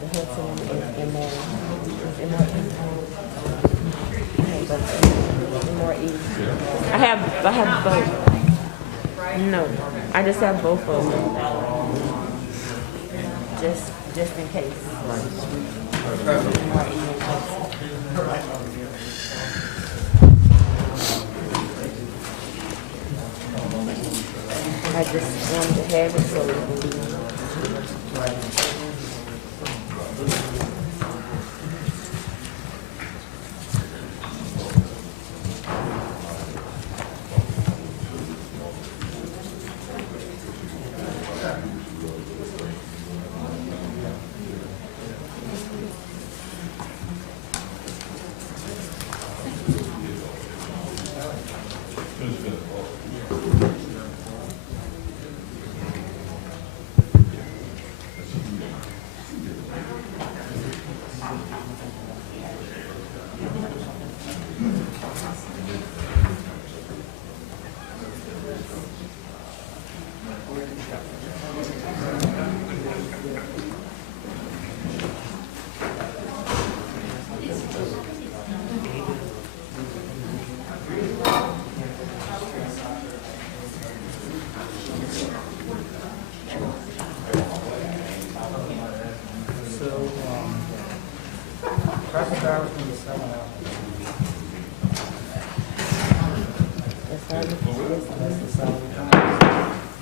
The Hudson and more. I have both. No, I just have both of them. Just in case. I just wanted to have it so it would be.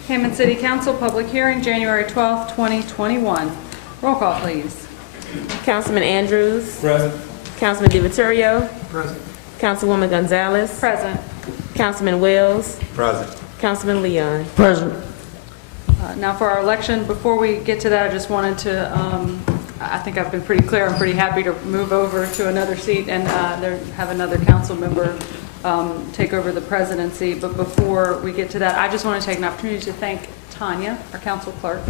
Hammond City Council public hearing, January 12th, 2021. Roll call, please. Councilman Andrews. Present. Councilman DiVittorio. Present. Councilwoman Gonzalez. Present. Councilman Wells. Present. Councilman Leon. Present. Now for our election, before we get to that, I just wanted to, I think I've been pretty clear, I'm pretty happy to move over to another seat and have another council member take over the presidency. But before we get to that, I just want to take an opportunity to thank Tanya, our council clerk,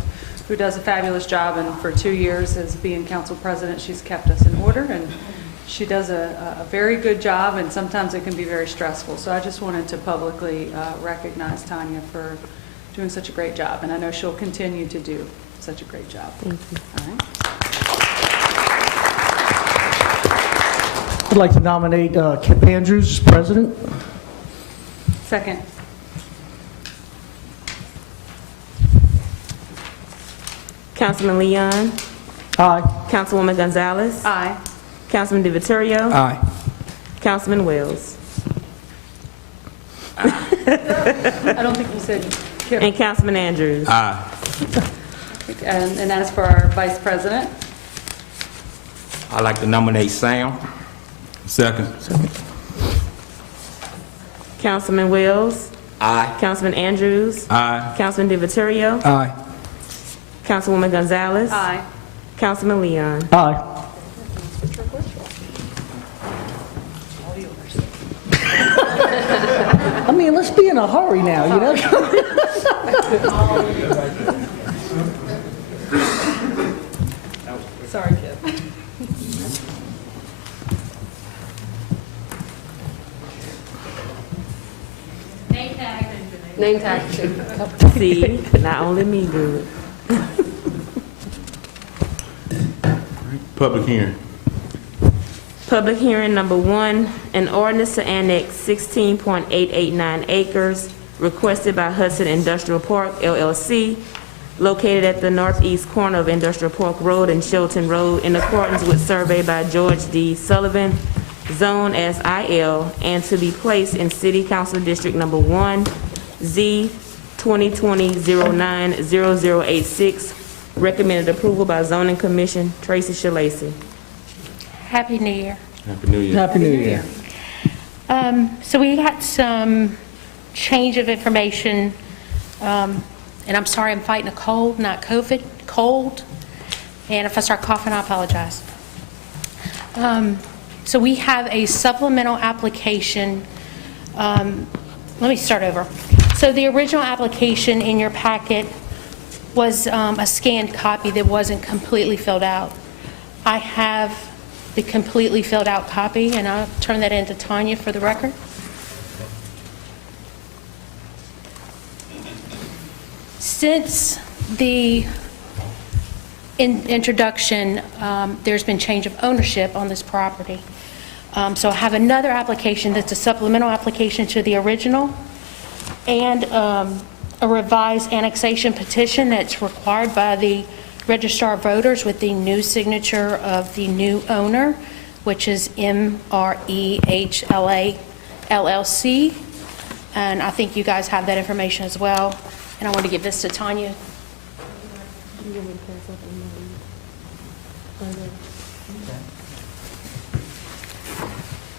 who does a fabulous job, and for 2 years as being council president, she's kept us in order, and she does a very good job, and sometimes it can be very stressful. So I just wanted to publicly recognize Tanya for doing such a great job, and I know she'll continue to do such a great job. Thank you. All right. I'd like to nominate Kip Andrews as president. Second. Councilman Leon. Aye. Councilwoman Gonzalez. Aye. Councilman DiVittorio. Aye. Councilman Wells. I don't think you said Kip. And Councilman Andrews. Aye. And as for our vice president, I'd like to nominate Sam. Second. Councilman Wells. Aye. Councilman Andrews. Aye. Councilman DiVittorio. Aye. Councilwoman Gonzalez. aye. Councilman Leon. Aye. I mean, let's be in a hurry now, you know? Sorry, Kip. Name tag. See, not only me do it. Public hearing. Public hearing number 1, an ordinance to annex 16.889 acres requested by Hudson Industrial Park, LLC, located at the northeast corner of Industrial Park Road and Shelton Road in accordance with survey by George D. Sullivan, zone as IL, and to be placed in City Council District Number 1, Z 2020-09-0086. Recommended approval by Zoning Commission. Tracy Shalacy. Happy New Year. Happy New Year. Happy New Year. So we got some change of information, and I'm sorry, I'm fighting a cold, not COVID, cold. And if I start coughing, I apologize. So we have a supplemental application. Let me start over. So the original application in your packet was a scanned copy that wasn't completely filled out. I have the completely filled out copy, and I'll turn that in to Tanya for the record. Since the introduction, there's been change of ownership on this property. So I have another application that's a supplemental application to the original, and a revised annexation petition that's required by the Registrar of Voters with the new signature of the new owner, which is MREHLA LLC. And I think you guys have that information as well. And I want to give this to Tanya.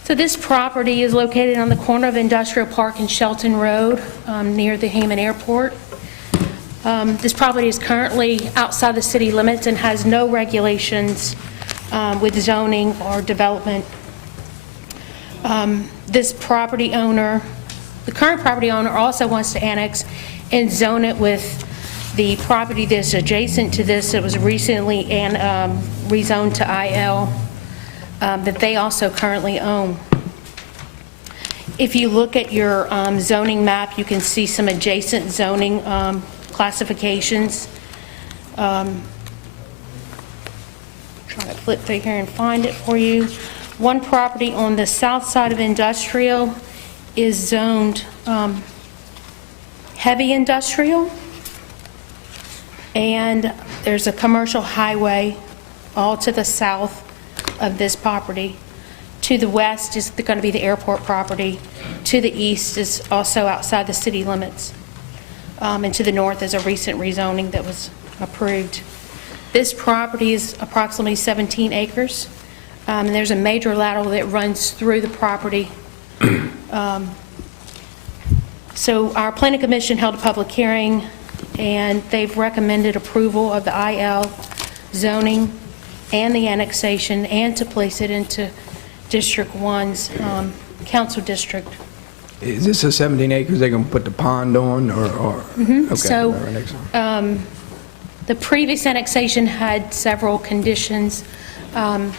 So this property is located on the corner of Industrial Park and Shelton Road, near the Hammond Airport. This property is currently outside the city limits and has no regulations with zoning or development. This property owner, the current property owner, also wants to annex and zone it with the property that's adjacent to this that was recently rezoned to IL, that they also currently own. If you look at your zoning map, you can see some adjacent zoning classifications. Try to flip through here and find it for you. One property on the south side of industrial is zoned heavy industrial, and there's a commercial highway all to the south of this property. To the west is going to be the airport property. To the east is also outside the city limits. And to the north is a recent rezoning that was approved. This property is approximately 17 acres. And there's a major lateral that runs through the property. So our planning commission held a public hearing, and they've recommended approval of the IL zoning and the annexation, and to place it into District 1's council district. Is this a 17 acres they're going to put the pond on, or? Okay, So, all right, excellent. the previous annexation had several conditions, and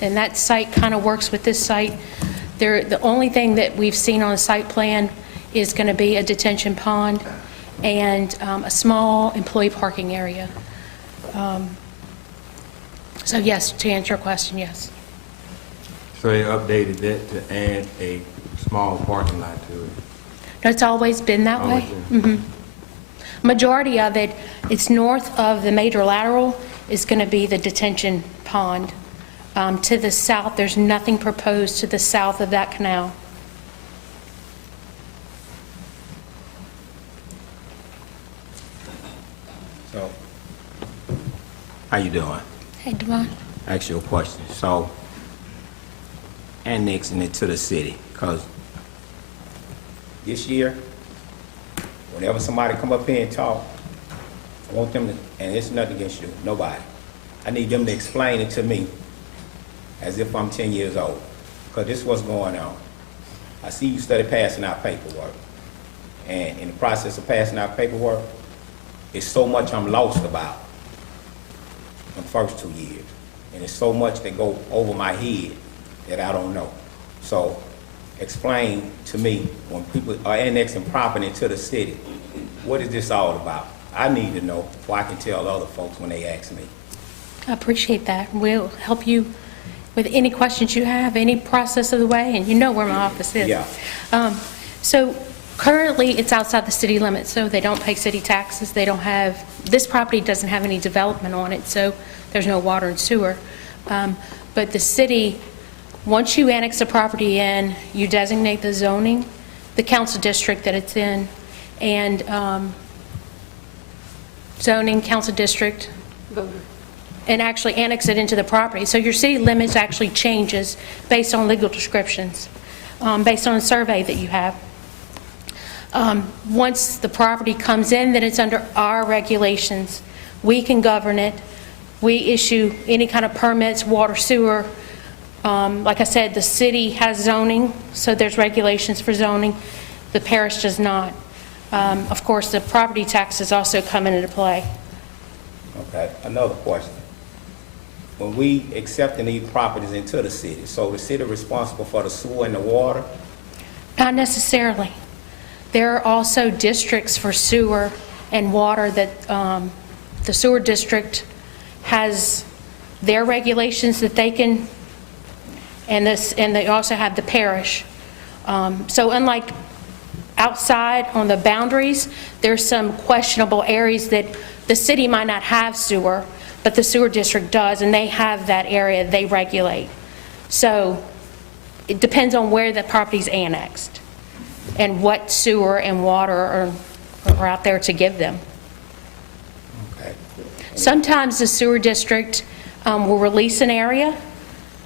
that site kind of works with this site. The only thing that we've seen on the site plan is going to be a detention pond and a small employee parking area. So yes, to answer your question, yes. So they updated that to add a small parking lot to it. No, it's always been that way. Majority of it, it's north of the major lateral, is going to be the detention pond. To the south, there's nothing proposed to the south of that canal. So, how you doing? Hey, Devon. Ask you a question. So, annexing it to the city, because this year, whenever somebody come up here and talk, I want them to, and it's nothing against you, nobody. I need them to explain it to me as if I'm 10 years old, because this is what's going on. I see you study passing out paperwork, and in the process of passing out paperwork, it's so much I'm lost about the first 2 years, and it's so much that go over my head that I don't know. So explain to me, when people are annexing property to the city, what is this all about? I need to know before I can tell other folks when they ask me. I appreciate that. We'll help you with any questions you have, any process of the way, and you know where my office is. Yeah. So currently, it's outside the city limits, so they don't pay city taxes. They don't have, this property doesn't have any development on it, so there's no water and sewer. But the city, once you annex the property in, you designate the zoning, the council district that it's in, and zoning, council district, and actually annex it into the property. So your city limits actually changes based on legal descriptions, based on a survey that you have. Once the property comes in, then it's under our regulations. We can govern it. We issue any kind of permits, water, sewer. Like I said, the city has zoning, so there's regulations for zoning. The parish does not. Of course, the property taxes also come into play. Okay, another question. When we accepting these properties into the city, so the city responsible for the sewer and the water? Not necessarily. There are also districts for sewer and water that the sewer district has their regulations that they can, and they also have the parish. So unlike outside on the boundaries, there's some questionable areas that the city might not have sewer, but the sewer district does, and they have that area they regulate. So it depends on where the property's annexed and what sewer and water are out there to give them. Okay. Sometimes the sewer district will release an area.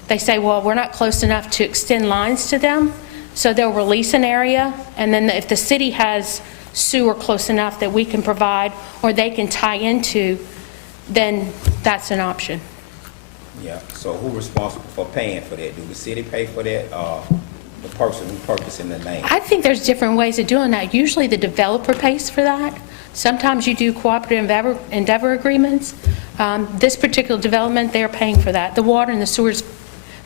They say, well, we're not close enough to extend lines to them, so they'll release an area, and then if the city has sewer close enough that we can provide or they can tie into, then that's an option. Yeah, so who responsible for paying for that? Do the city pay for that, or the person who purchasing the land? I think there's different ways of doing that. Usually the developer pays for that. Sometimes you do cooperative endeavor agreements. This particular development, they're paying for that. The water and the sewer is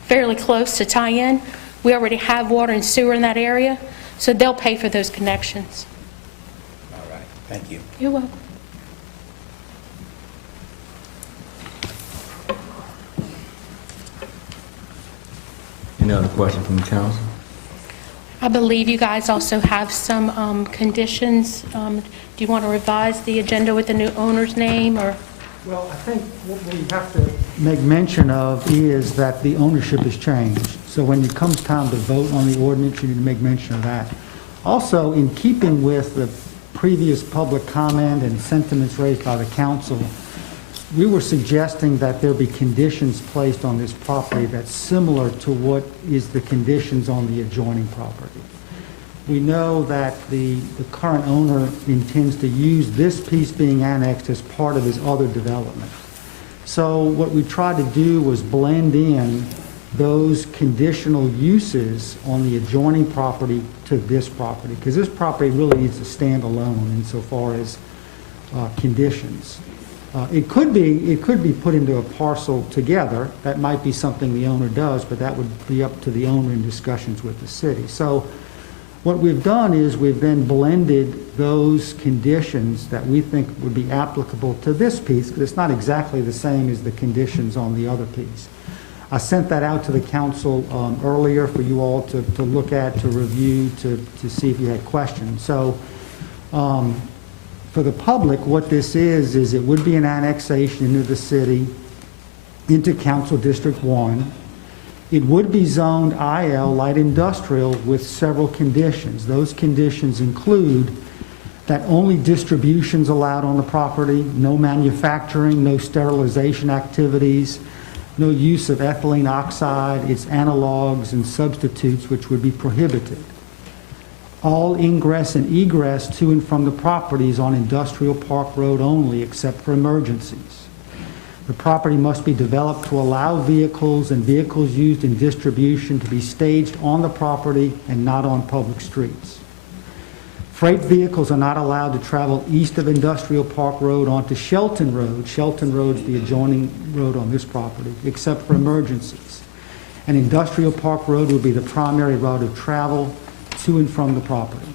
fairly close to tie in. We already have water and sewer in that area, so they'll pay for those connections. All right, thank you. You're welcome. Any other question from the council? I believe you guys also have some conditions. Do you want to revise the agenda with the new owner's name, or? Well, I think what we have to make mention of is that the ownership has changed. So when it comes time to vote on the ordinance, you need to make mention of that. Also, in keeping with the previous public comment and sentiments raised by the council, we were suggesting that there be conditions placed on this property that's similar to what is the conditions on the adjoining property. We know that the current owner intends to use this piece being annexed as part of his other development. So what we tried to do was blend in those conditional uses on the adjoining property to this property, because this property really needs to stand alone insofar as conditions. It could be put into a parcel together. That might be something the owner does, but that would be up to the owner in discussions with the city. So what we've done is we've then blended those conditions that we think would be applicable to this piece, because it's not exactly the same as the conditions on the other piece. I sent that out to the council earlier for you all to look at, to review, to see if you had questions. So for the public, what this is it would be an annexation into the city, into Council District 1. It would be zoned IL, light industrial, with several conditions. Those conditions include that only distributions allowed on the property, no manufacturing, no sterilization activities, no use of ethylene oxide, its analogs and substitutes, which would be prohibited. All ingress and egress to and from the properties on Industrial Park Road only, except for emergencies. The property must be developed to allow vehicles and vehicles used in distribution to be staged on the property and not on public streets. Freight vehicles are not allowed to travel east of Industrial Park Road onto Shelton Road. Shelton Road is the adjoining road on this property, except for emergencies. And Industrial Park Road would be the primary route of travel to and from the property.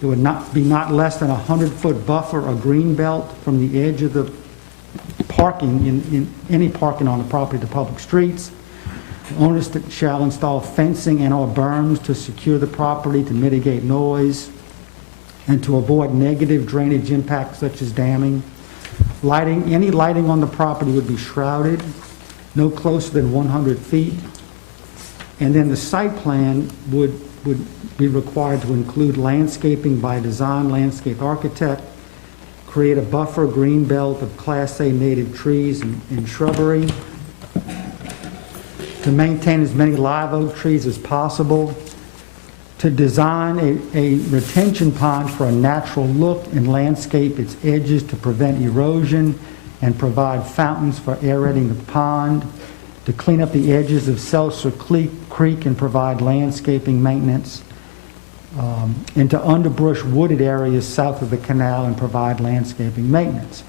There would not less than a 100-foot buffer or green belt from the edge of the parking in any parking on the property to public streets. The owners shall install fencing and/or berms to secure the property to mitigate noise and to avoid negative drainage impacts such as damming. Any lighting on the property would be shrouded, no closer than 100 feet. And then the site plan would be required to include landscaping by a design landscape architect, create a buffer green belt of Class A native trees and shrubbery, to maintain as many live oak trees as possible, to design a retention pond for a natural look and landscape its edges to prevent erosion and provide fountains for aerating the pond, to clean up the edges of Seltzer Creek and provide landscaping maintenance, and to underbrush wooded areas south of the canal and provide landscaping maintenance.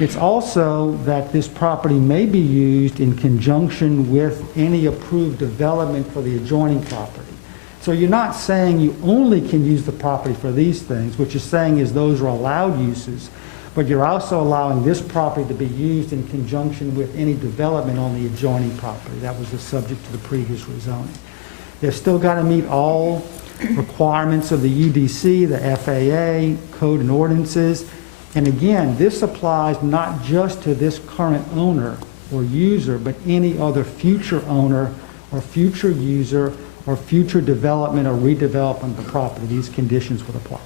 It's also that this property may be used in conjunction with any approved development for the adjoining property. So you're not saying you only can use the property for these things. What you're saying is those are allowed uses, but you're also allowing this property to be used in conjunction with any development on the adjoining property. That was the subject to the previous rezoning. They've still got to meet all requirements of the UDC, the FAA, code and ordinances. And again, this applies not just to this current owner or user, but any other future owner or future user or future development or redevelopment of the property. These conditions would apply.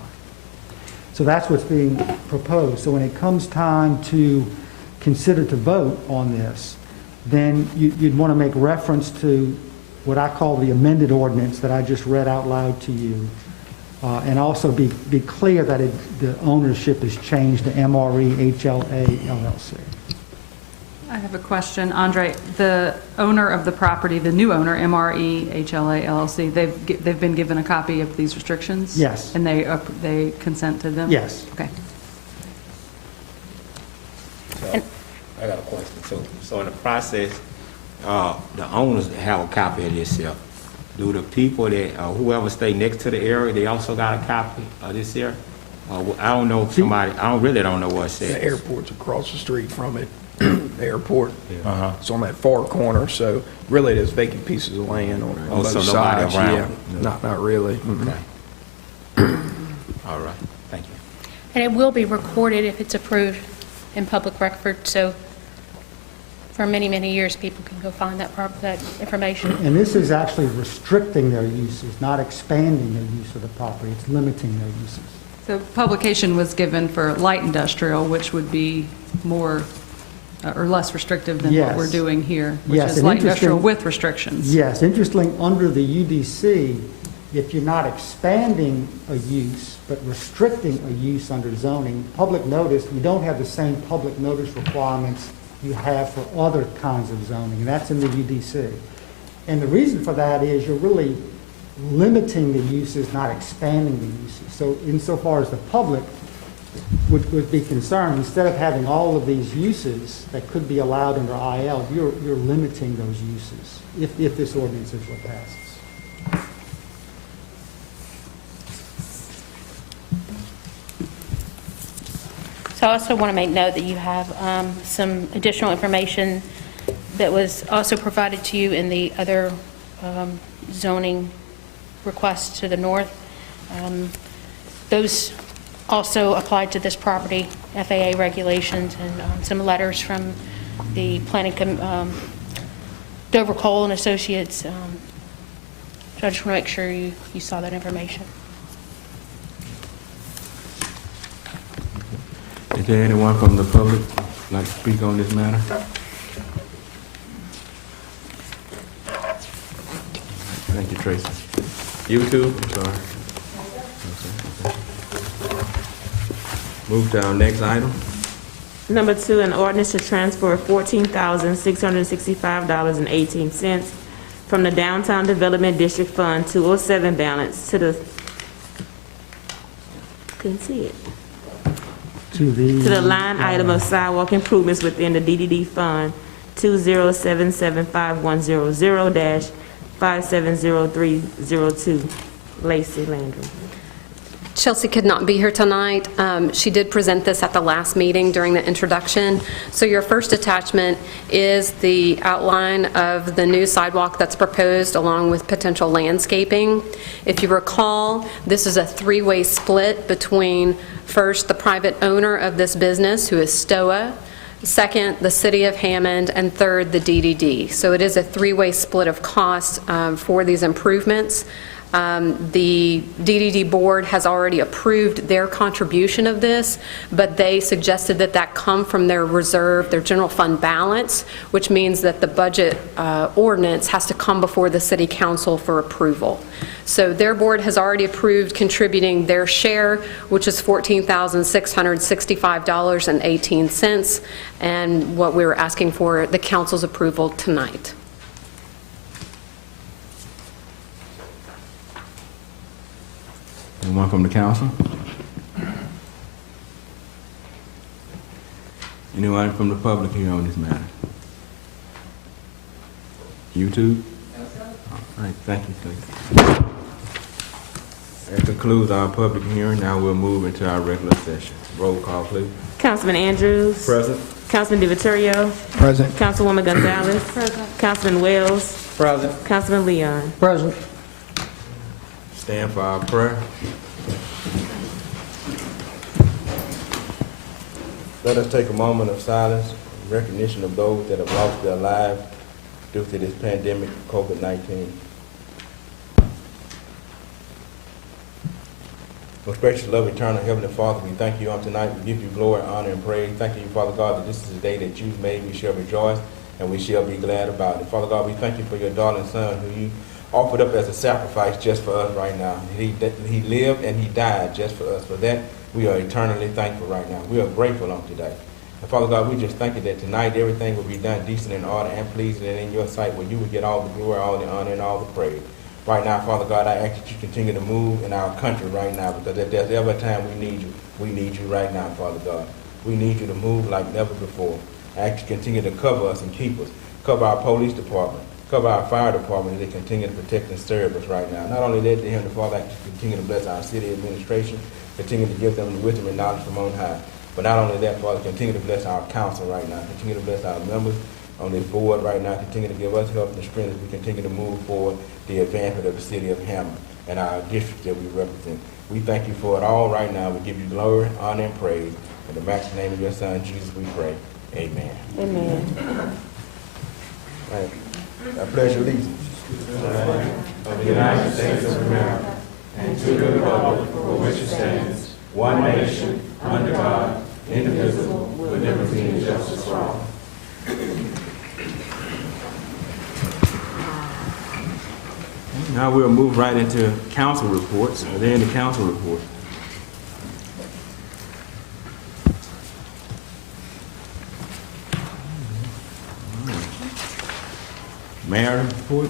So that's what's being proposed. So when it comes time to consider to vote on this, then you'd want to make reference to what I call the amended ordinance that I just read out loud to you, and also be clear that the ownership is changed to MRE HLA LLC. I have a question. Andre, the owner of the property, the new owner, MRE HLA LLC, they've been given a copy of these restrictions? Yes. And they consent to them? Yes. Okay. So, I got a question. So in the process, the owners have a copy of this here. Do the people that, whoever stay next to the area, they also got a copy of this here? I don't know if somebody, I really don't know what it says. The airport's across the street from it, the airport. Uh-huh. It's on that far corner, so really there's vacant pieces of land on Oh, both so nobody sides. around? Yeah, not really. Mhm. Okay. All right, thank you. And it will be recorded if it's approved in public record, so for many, many years, people can go find that information. And this is actually restricting their uses, not expanding their use of the property. It's limiting their uses. So publication was given for light industrial, which would be more or less restrictive than what Yes. we're doing here, which Yes, is and light industrial interesting- with restrictions. Yes, interestingly, under the UDC, if you're not expanding a use, but restricting a use under zoning, public notice, you don't have the same public notice requirements you have for other kinds of zoning, and that's in the UDC. And the reason for that is you're really limiting the uses, not expanding the uses. So insofar as the public would be concerned, instead of having all of these uses that could be allowed under IL, you're limiting those uses if this ordinance is what passes. So I also want to make note that you have some additional information that was also provided to you in the other zoning requests to the north. Those also applied to this property, FAA regulations, and some letters from the planning, Dover Cole and Associates. So I just want to make sure you saw that information. Is there anyone from the public like to speak on this matter? Thank you, Tracy. YouTube, I'm sorry. Okay. Move to our next item. Number 2, an ordinance to transfer $14,665.18 from the Downtown Development District Fund 207 balance to the, couldn't see it, To the line item of sidewalk improvements within the DDD Fund 2077510-570302. Lacey Landry. Chelsea could not be here tonight. She did present this at the last meeting during the introduction. So your first attachment is the outline of the new sidewalk that's proposed along with potential landscaping. If you recall, this is a three-way split between, first, the private owner of this business, who is STOA, second, the City of Hammond, and third, the DDD. So it is a three-way split of costs for these improvements. The DDD board has already approved their contribution of this, but they suggested that that come from their reserve, their general fund balance, which means that the budget ordinance has to come before the city council for approval. So their board has already approved contributing their share, which is $14,665.18, and what we were asking for the council's approval tonight. Anyone from the council? Anyone from the public here on this matter? YouTube? All right, thank you, Stacey. That concludes our public hearing. Now we'll move into our regular session. Roll call, please. Councilman Andrews. Present. Councilman DiViterio. Present. Councilwoman Gonzalez. Present. Councilman Wells. Present. Councilman Leon. Present. Stand for our prayer. Let us take a moment of silence in recognition of those that have lost their lives due to this pandemic, COVID-19. Most gracious, loving, eternal, Heavenly Father, we thank you on tonight. We give you glory, honor, and praise. Thank you, Father God, that this is the day that you've made. We shall rejoice, and we shall be glad about it. Father God, we thank you for your darling Son, who you offered up as a sacrifice just for us right now. He lived and he died just for us. For that, we are eternally thankful right now. We are grateful on today. And Father God, we just thank you that tonight everything will be done decent in order and pleasing and in your sight, where you will get all the glory, all the honor, and all the praise. Right now, Father God, I ask that you continue to move in our country right now, because if there's ever a time we need you right now, Father God. We need you to move like never before. I ask you to continue to cover us and keep us. Cover our police department. Cover our fire department as they continue to protect and serve us right now. Not only that, dear Heavenly Father, I ask you to continue to bless our city administration, continue to give them the wisdom and knowledge from on high. But not only that, Father, continue to bless our council right now. Continue to bless our members on this board right now. Continue to give us help and strength as we continue to move forward the advancement of the city of Hammond and our district that we represent. We thank you for it all right now. We give you glory, honor, and praise. In the matchless name of your Son, Jesus, we pray. Amen. Amen. Right. I pledge allegiance of the United States of America and to the republic for which it stands, one nation, under God, indivisible, with liberty and justice for all. Now we'll move right into council reports. Are there any council reports? Mayor report,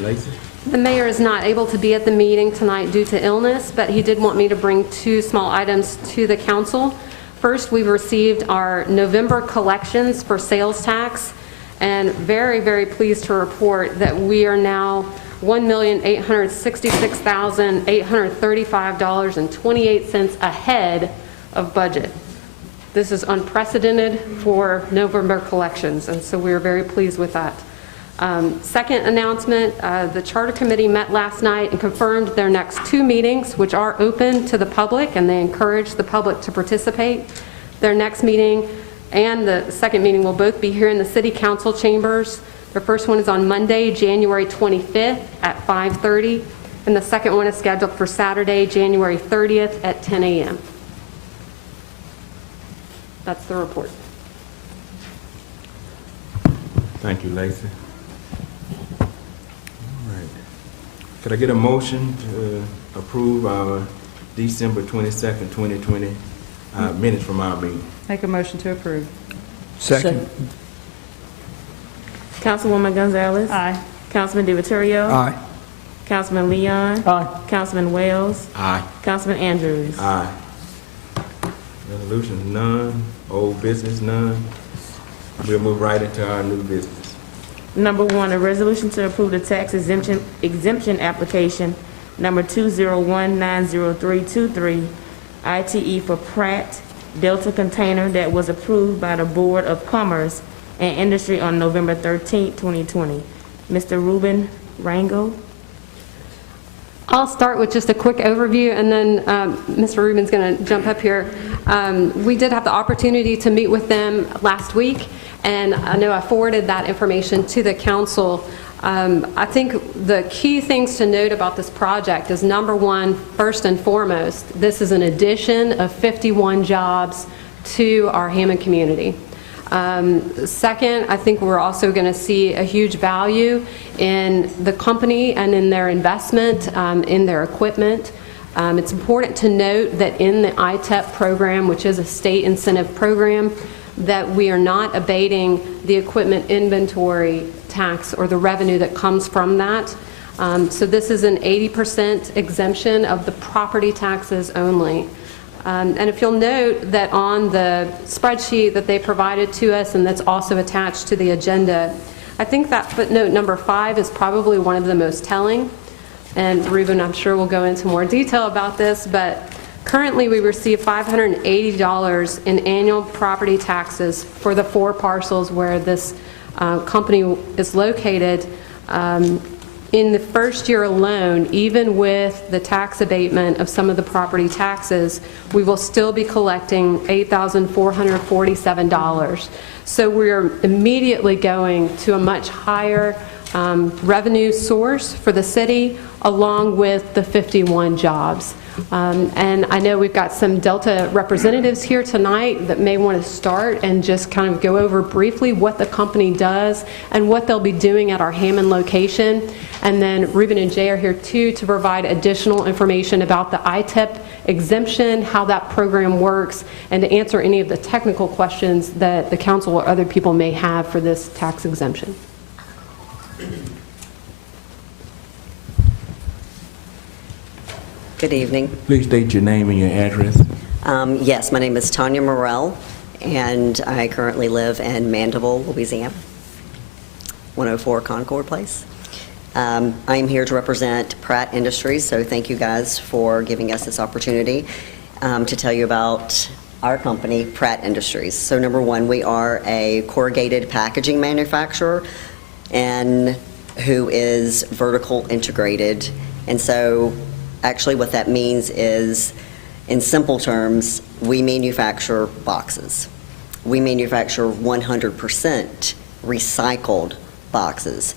Lacey? The mayor is not able to be at the meeting tonight due to illness, but he did want me to bring two small items to the council. First, we've received our November collections for sales tax, and very, very pleased to report that we are now $1,866,835.28 ahead of budget. This is unprecedented for November collections, and so we are very pleased with that. Second announcement, the Charter Committee met last night and confirmed their next two meetings, which are open to the public, and they encourage the public to participate. Their next meeting and the second meeting will both be here in the City Council chambers. The first one is on Monday, January 25th at 5:30, and the second one is scheduled for Saturday, January 30th at 10 a.m. That's the report. Thank you, Lacey. All right. Could I get a motion to approve our December 22nd, 2020 minutes from our meeting? Make a motion to approve. Second. Councilwoman Gonzalez. Aye. Councilman DiViterio. Aye. Councilman Leon. Aye. Councilman Wells. Aye. Councilman Andrews. Aye. Resolutions, none. Old business, none. We'll move right into our new business. Number one, a resolution to approve the tax exemption application number 201-90323, ITE for Pratt Delta Container, that was approved by the Board of Commerce and Industry on November 13, 2020. Mr. Ruben Rango. I'll start with just a quick overview, and then Mr. Rubin's going to jump up here. We did have the opportunity to meet with them last week, and I know I forwarded that information to the council. I think the key things to note about this project is, number one, first and foremost, this is an addition of 51 jobs to our Hammond community. Second, I think we're also going to see a huge value in the company and in their investment, in their equipment. It's important to note that in the ITEP program, which is a state incentive program, that we are not abating the equipment inventory tax or the revenue that comes from that. So this is an 80% exemption of the property taxes only. And if you'll note that on the spreadsheet that they provided to us, and that's also attached to the agenda, I think that footnote number 5 is probably one of the most telling. and Ruben, I'm sure will go into more detail about this, but currently we receive $580 in annual property taxes for the 4 parcels where this company is located. In the first year alone, even with the tax abatement of some of the property taxes, we will still be collecting $8,447. So we're immediately going to a much higher revenue source for the city, along with the 51 jobs. And I know we've got some Delta representatives here tonight that may want to start and just kind of go over briefly what the company does and what they'll be doing at our Hammond location. And then Ruben and Jay are here too to provide additional information about the ITEP exemption, how that program works, and to answer any of the technical questions that the council or other people may have for this tax exemption. Good evening. Please state your name and your address. Yes, my name is Tanya Morrell, and I currently live in Mandeville, Louisiana, 104 Concord Place. I'm here to represent Pratt Industries, so thank you guys for giving us this opportunity to tell you about our company, Pratt Industries. So number one, we are a corrugated packaging manufacturer and who is vertical integrated. And so actually what that means is, in simple terms, we manufacture boxes. We manufacture 100% recycled boxes.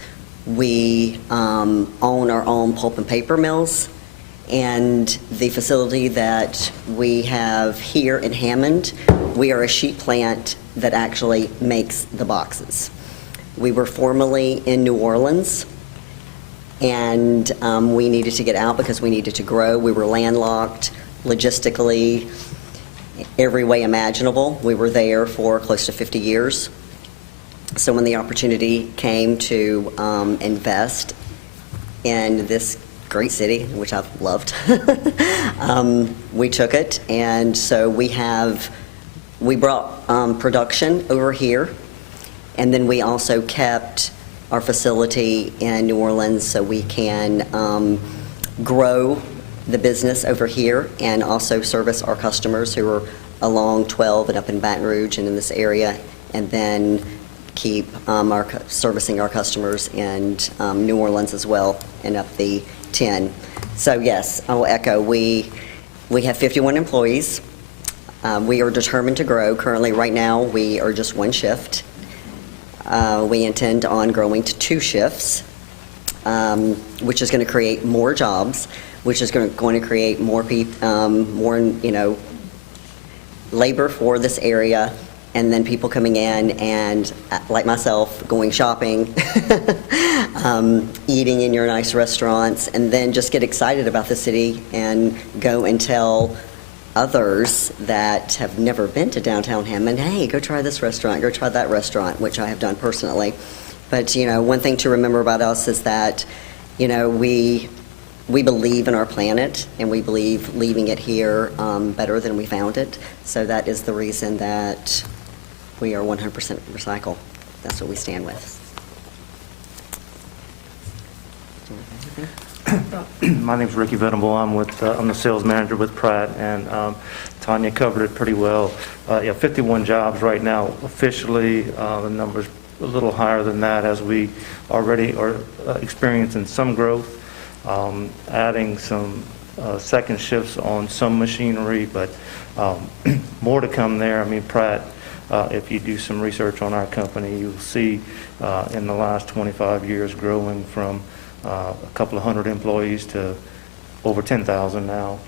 We own our own pulp and paper mills, and the facility that we have here in Hammond, we are a sheet plant that actually makes the boxes. We were formerly in New Orleans, and we needed to get out because we needed to grow. We were landlocked logistically, every way imaginable. We were there for close to 50 years. So when the opportunity came to invest in this great city, which I've loved, we took it. And so we brought production over here, and then we also kept our facility in New Orleans so we can grow the business over here and also service our customers who are along 12 and up in Baton Rouge and in this area, and then keep servicing our customers in New Orleans as well and up the 10. So yes, I will echo, we have 51 employees. We are determined to grow. Currently, right now, we are just 1 shift. We intend on growing to 2 shifts, which is going to create more jobs, which is going to create more labor for this area, and then people coming in and, like myself, going shopping, eating in your nice restaurants, and then just get excited about the city and go and tell others that have never been to downtown Hammond, hey, go try this restaurant, go try that restaurant, which I have done personally. But, one thing to remember about us is that, we believe in our planet, and we believe leaving it here better than we found it. So that is the reason that we are 100% recycle. That's what we stand with. My name's Ricky Venable. I'm the sales manager with Pratt, and Tanya covered it pretty well. 51 jobs right now officially. The number's a little higher than that as we already are experiencing some growth, adding some second shifts on some machinery, but more to come there. I mean, Pratt, if you do some research on our company, you'll see in the last 25 years growing from a couple of hundred employees to over 10,000 now.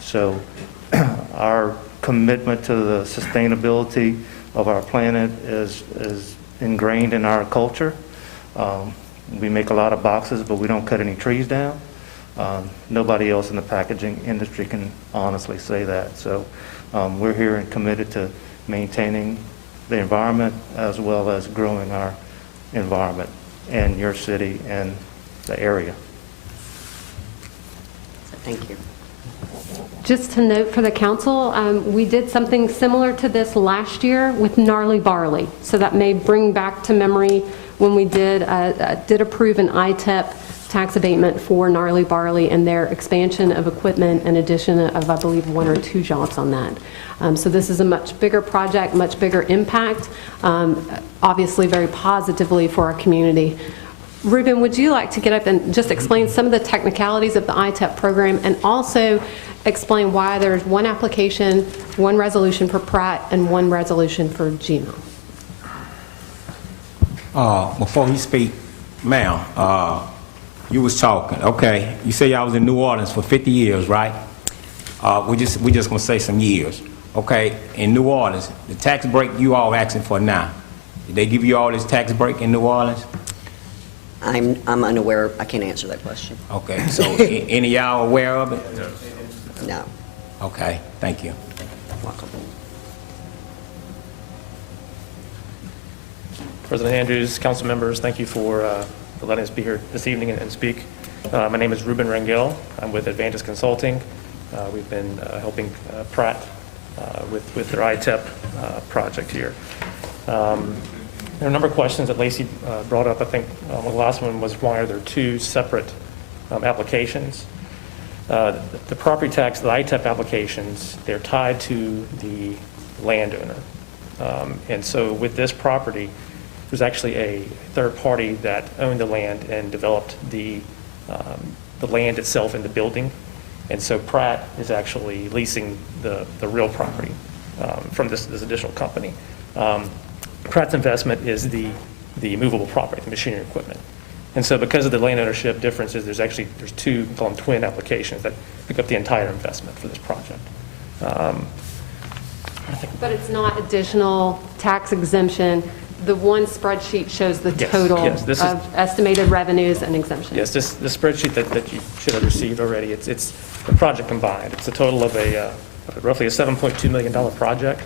So our commitment to the sustainability of our planet is ingrained in our culture. We make a lot of boxes, but we don't cut any trees down. Nobody else in the packaging industry can honestly say that. So we're here and committed to maintaining the environment as well as growing our environment in your city and the area. Thank you. Just to note for the council, we did something similar to this last year with gnarly barley. So that may bring back to memory when we did approve an ITEP tax abatement for Gnarly Barley and their expansion of equipment and addition of, I believe, 1 or 2 jobs on that. So this is a much bigger project, much bigger impact, obviously very positively for our community. Ruben, would you like to get up and just explain some of the technicalities of the ITEP program and also explain why there's 1 application, 1 resolution for Pratt, and 1 resolution for GMO? Before he speak, ma'am, you was talking, okay, you say y'all was in New Orleans for 50 years, right? We just gonna say some years. Okay, in New Orleans, the tax break you all asking for now, did they give you all this tax break in New Orleans? I'm unaware, I can't answer that question. Okay, so any of y'all aware of it? No. Okay, thank you. Welcome. President Andrews, council members, thank you for letting us be here this evening and speak. My name is Ruben Rangel. I'm with Advantage Consulting. We've been helping Pratt with their ITEP project here. There are a number of questions that Lacey brought up. I think the last one was why are there 2 separate applications? The property tax, the ITEP applications, they're tied to the landowner. And so with this property, there's actually a third party that owned the land and developed the land itself and the building. And so Pratt is actually leasing the real property from this additional company. Pratt's investment is the movable property, the machinery equipment. And so because of the land ownership differences, there's 2, we call them twin applications that pick up the entire investment for this project. But it's not additional tax exemption. The 1 spreadsheet shows the total of estimated revenues and exemptions. Yes, this spreadsheet that you should have received already, it's the project combined. It's a total of roughly a $7.2 million project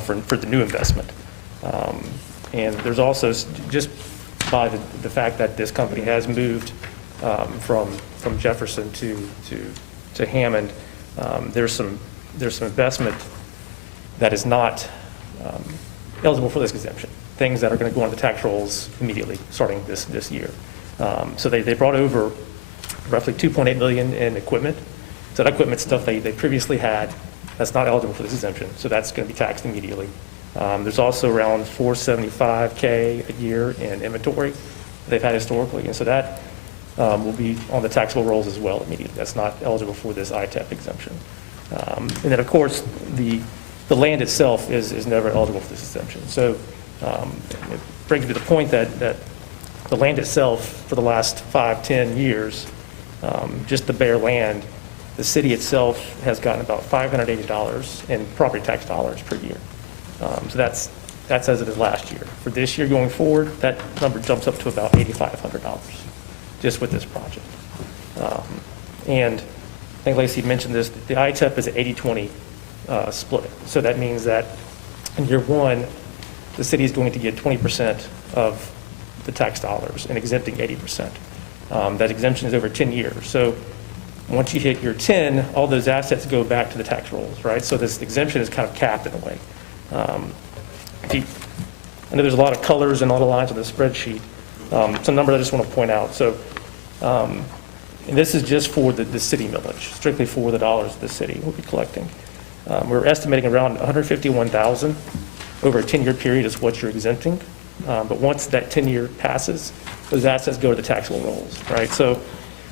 for the new investment. And there's also, just by the fact that this company has moved from Jefferson to Hammond, there's some investment that is not eligible for this exemption, things that are going to go on the tax rolls immediately starting this year. So they brought over roughly $2.8 million in equipment. So that equipment stuff they previously had, that's not eligible for this exemption, so that's going to be taxed immediately. There's also around $475K a year in inventory they've had historically, and so that will be on the taxable rolls as well immediately. That's not eligible for this ITEP exemption. And then, of course, the land itself is never eligible for this exemption. So it brings me to the point that the land itself, for the last 5-10 years, just the bare land, the city itself has gotten about $580 in property tax dollars per year. So that's as it is last year. For this year going forward, that number jumps up to about $8,500 just with this project. And I think Lacey mentioned this, the ITEP is an 80-20 split. So that means that in year 1, the city is going to get 20% of the tax dollars and exempting 80%. That exemption is over 10 years. So once you hit year 10, all those assets go back to the tax rolls, right? So this exemption is kind of capped in a way. I know there's a lot of colors and all the lines on the spreadsheet. It's a number I just want to point out. So, and this is just for the city millage, strictly for the dollars the city will be collecting. We're estimating around $151,000 over a 10-year period is what you're exempting. But once that 10-year passes, those assets go to the taxable rolls, right? So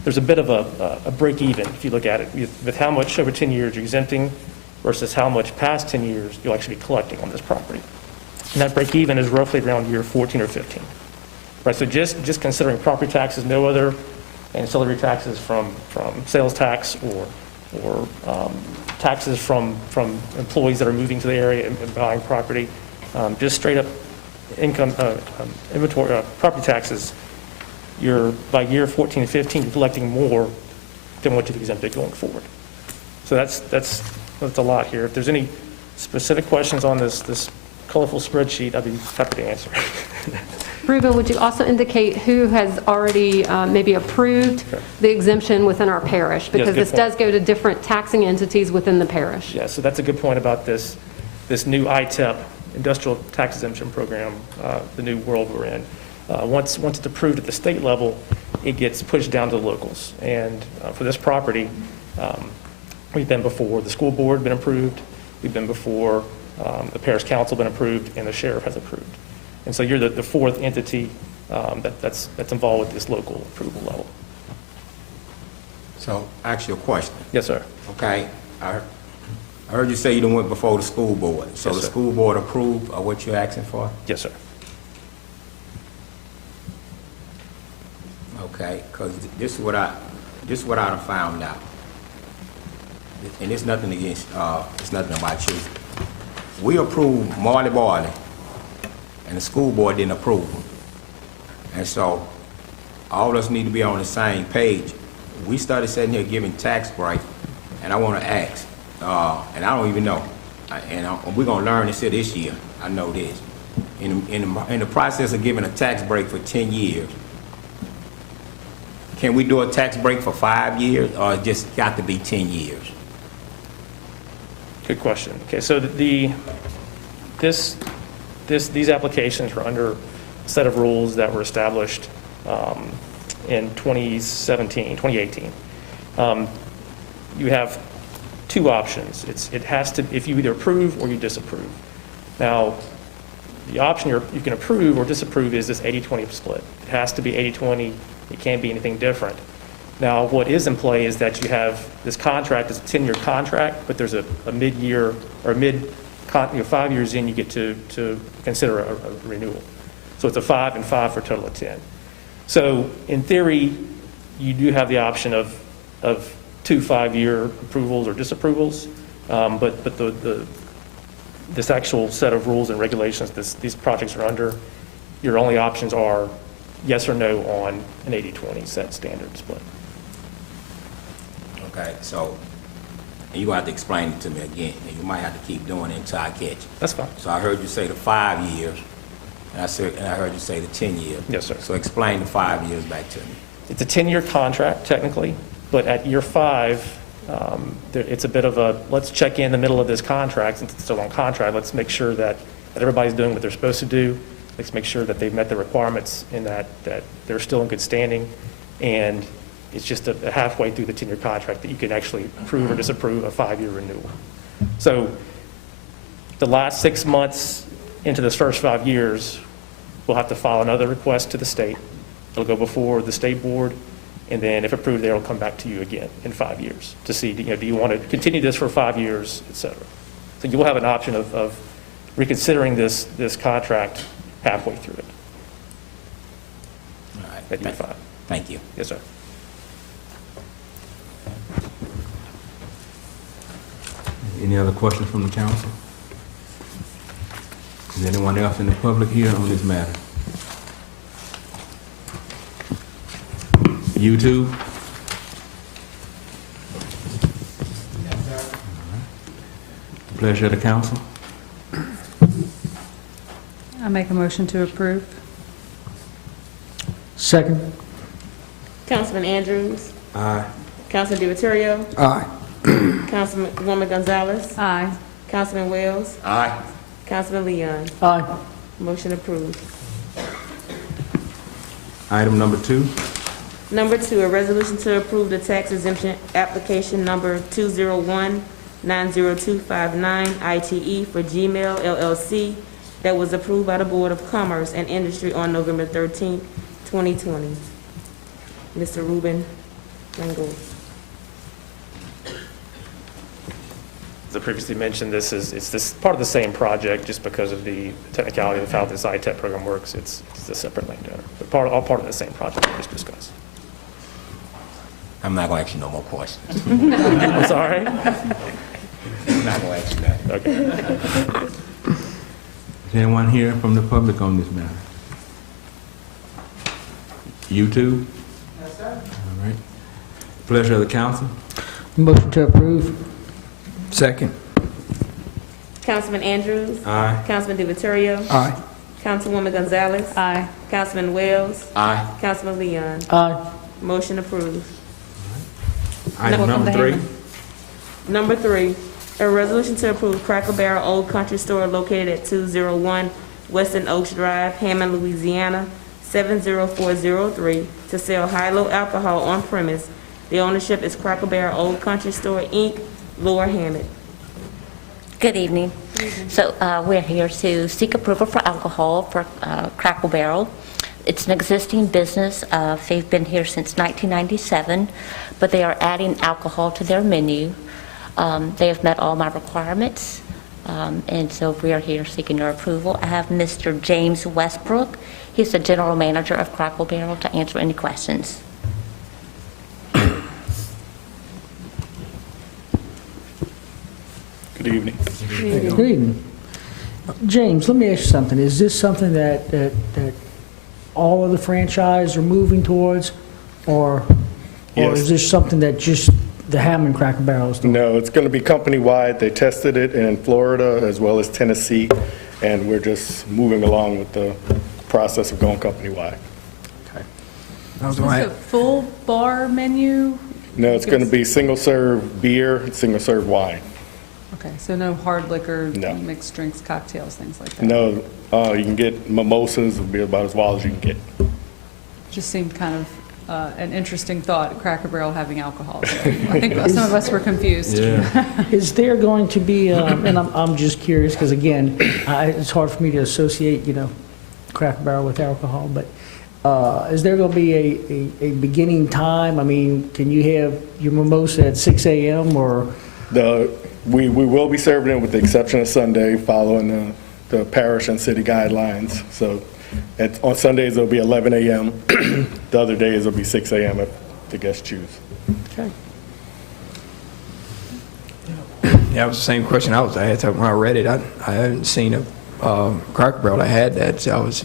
there's a bit of a break even if you look at it with how much over 10 years you're exempting versus how much past 10 years you'll actually be collecting on this property. And that break even is roughly around year 14 or 15. Right, so just considering property taxes, no other ancillary taxes from sales tax or taxes from employees that are moving to the area and buying property, just straight up income, inventory, property taxes, you're by year 14 and 15, you're collecting more than what you've exempted going forward. So that's a lot here. If there's any specific questions on this colorful spreadsheet, I'd be happy to answer. Ruben, would you also indicate who has already maybe approved the exemption within our parish? Because this does go to different taxing entities within the parish. Yeah, so that's a good point about this new ITEP, Industrial Tax Exemption Program, the new world we're in. Once it's approved at the state level, it gets pushed down to the locals. And for this property, we've been before the school board been approved, we've been before the parish council been approved, and the sheriff has approved. And so you're the fourth entity that's involved with this local approval level. So, ask you a question. Yes, sir. Okay, I heard you say you done went before the school board. So Yes, the sir. school board approved of what you're asking for? Yes, sir. Okay, because this is what I done found out. And it's nothing against, it's nothing about you. We approved Marley Barley, and the school board didn't approve them. And so, all of us need to be on the same page. We started sitting here giving tax break, and I want to ask, and I don't even know, we're going to learn this here this year, I know this. In the process of giving a tax break for 10 years, can we do a tax break for 5 years, or it just got to be 10 years? Good question. Okay, so these applications were under a set of rules that were established in 2018. You have two options. It has to, if you either approve or you disapprove. Now, the option you can approve or disapprove is this 80-20 split. It has to be 80-20. It can't be anything different. Now, what is in play is that you have this contract, it's a 10-year contract, but there's a mid-year or 5 years in, you get to consider a renewal. So it's a 5 and 5 for a total of 10. So in theory, you do have the option of 2 5-year approvals or disapprovals, but this actual set of rules and regulations these projects are under, your only options are yes or no on an 80-20 set standard split. Okay, so, and you're going to have to explain it to me again, and you might have to keep doing it until I catch it. That's fine. So I heard you say the 5 years, and I heard you say the 10 years. Yes, sir. So explain the 5 years back to me. It's a 10-year contract technically, but at year 5, it's a bit of a, let's check in the middle of this contract, since it's still on contract, let's make sure that everybody's doing what they're supposed to do. Let's make sure that they've met the requirements and that they're still in good standing. And it's just a halfway through the 10-year contract that you can actually approve or disapprove a 5-year renewal. So the last 6 months into this first 5 years, we'll have to file another request to the state. It'll go before the state board, and then if approved, they'll come back to you again in 5 years to see, do you want to continue this for 5 years, et cetera. So you will have an option of reconsidering this contract halfway through it. All right. At year 5. Thank you. Yes, sir. Any other questions from the council? Is anyone else in the public here on this matter? YouTube? Pleasure of the council. I make a motion to approve. Second. Councilman Andrews. Aye. Councilman DiViterio. Aye. Councilwoman Gonzalez. Aye. Councilman Wells. Aye. Councilman Leon. Aye. Motion approved. Item number 2. Number 2, a resolution to approve the tax exemption application number 201-90259 ITE for Gmail LLC that was approved by the Board of Commerce and Industry on November 13, 2020. Mr. Ruben Langel. As I previously mentioned, it's this part of the same project, just because of the technicality of how this ITEP program works. It's a separate landowner, but all part of the same project we just discussed. I'm not going to ask you no more questions. I'm sorry? I'm not going to ask you that. Okay. Is anyone here from the public on this matter? YouTube? Yes, sir. All right. Pleasure of the council. Motion to approve. Second. Councilman Andrews. Aye. Councilman DiViterio. Aye. Councilwoman Gonzalez. Aye. Councilman Wells. Aye. Councilman Leon. Aye. Motion approved. Item number 3. Number 3, a resolution to approve Cracker Barrel Old Country Store located at 201 Weston Oaks Drive, Hammond, Louisiana, 70403, to sell high-low alcohol on premise. The ownership is Cracker Barrel Old Country Store, Inc., Lower Hammond. Good evening. So we're here to seek approval for alcohol for Cracker Barrel. It's an existing business. They've been here since 1997, but they are adding alcohol to their menu. They have met all my requirements, and so we are here seeking your approval. I have Mr. James Westbrook. He's the general manager of Cracker Barrel to answer any questions. Good evening. Good evening. James, let me ask you something. Is this something that all of the franchise are moving towards, or Yes. is this something that just the Hammond Cracker Barrel is doing? No, it's going to be company-wide. They tested it in Florida as well as Tennessee, and we're just moving along with the process of going company-wide. I was Is gonna this a full bar menu? No, it's going to be single-serve beer, single-serve wine. Okay, so no hard liquor, No. mixed drinks, cocktails, things like that? No, you can get mimosas, it'll be about as wild as you can get. Just seemed kind of an interesting thought, Cracker Barrel having alcohol. So I think some of us were confused. Is there going to be, and I'm just curious, because again, it's hard for me to associate, Cracker Barrel with alcohol, but is there going to be a beginning time? I mean, can you have your mimosa at 6 a.m. or? We will be serving it with the exception of Sunday, following the parish and city guidelines. So on Sundays, it'll be 11 a.m. The other days, it'll be 6 a.m. if the guests choose. Okay. Yeah, that was the same question I was asked when I read it. I hadn't seen a Cracker Barrel that had that, so I was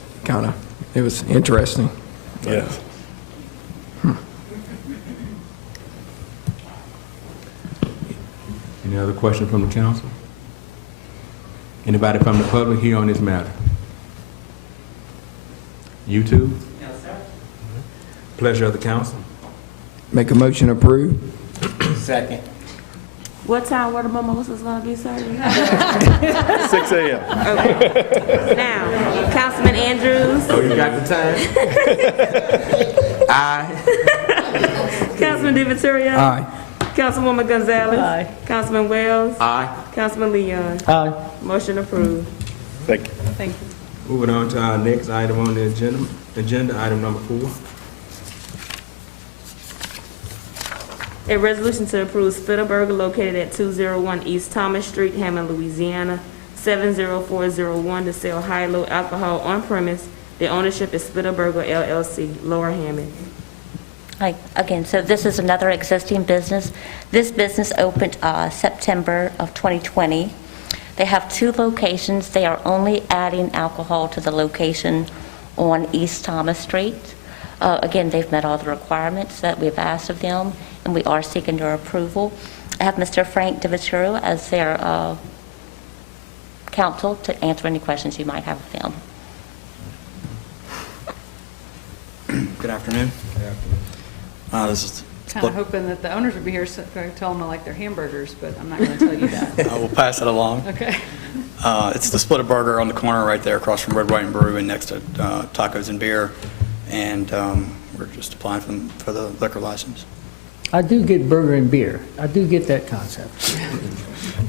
it was interesting. Yes. Any other question from the council? Anybody from the public here on this matter? You too? No, sir. Pleasure of the council. Make a motion to approve. Second. What time were the mimosas gonna be served? 6 a.m. Okay. Now, Councilman Andrews, Oh, you got the time? Aye. Councilman DiViterio. Aye. Councilwoman Gonzalez. Aye. Councilman Wells. Aye. Councilman Leon. Aye. Motion approved. Thank you. Thank you. Moving on to our next item on the agenda, item number 4. A resolution to approve Spitter Burger located at 201 East Thomas Street, Hammond, Louisiana, 70401, to sell high-low alcohol on premise. The ownership is Spitter Burger LLC, Lower Hammond. Hi, again, so this is another existing business. This business opened September of 2020. They have 2 locations. They are only adding alcohol to the location on East Thomas Street. Again, they've met all the requirements that we've asked of them, and we are seeking your approval. I have Mr. Frank DiViterio as their counsel to answer any questions you might have of them. Good afternoon. This is Kind of hoping that the owners would be here, so I could tell them I like their hamburgers, but I'm not going to tell you that. I will pass it along. Okay. It's the Split Burger on the corner right there across from Red, White, and Brew and next to Tacos and Beer. And we're just applying for the liquor license. I do get burger and beer. I do get that concept.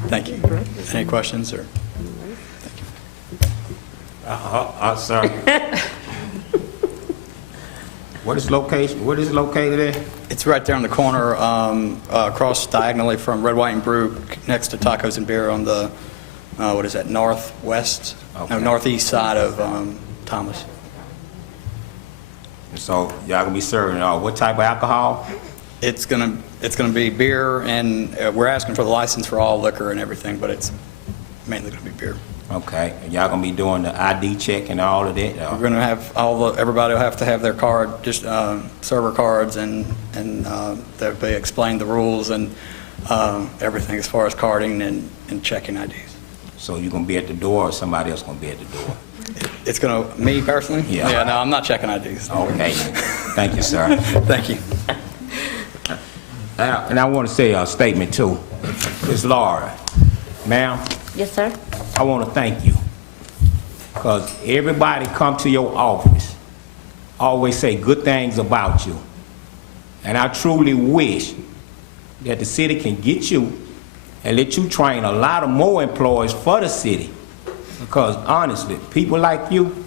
Thank you. Any questions? Or Sorry. What is located at? it's right there on the corner, across diagonally from Red, White, and Brew, next to Tacos and Beer on the, northwest, northeast side of Thomas. So y'all gonna be serving what type of alcohol? It's gonna be beer, and we're asking for the license for all liquor and everything, but it's mainly gonna be beer. Okay, and y'all gonna be doing the ID check and all of that? We're gonna have everybody will have to have their card, just server cards, and they'll be explained the rules and everything as far as carding and checking IDs. So you gonna be at the door, or somebody else gonna be at the door? It's gonna, me personally? Yeah. Yeah, no, I'm not checking IDs. Okay, thank you, sir. Thank you. And I want to say a statement too. Ms. Laura, ma'am, Yes, sir? I want to thank you, because everybody come to your office always say good things about you. And I truly wish that the city can get you and let you train a lot of more employees for the city. Because honestly, people like you,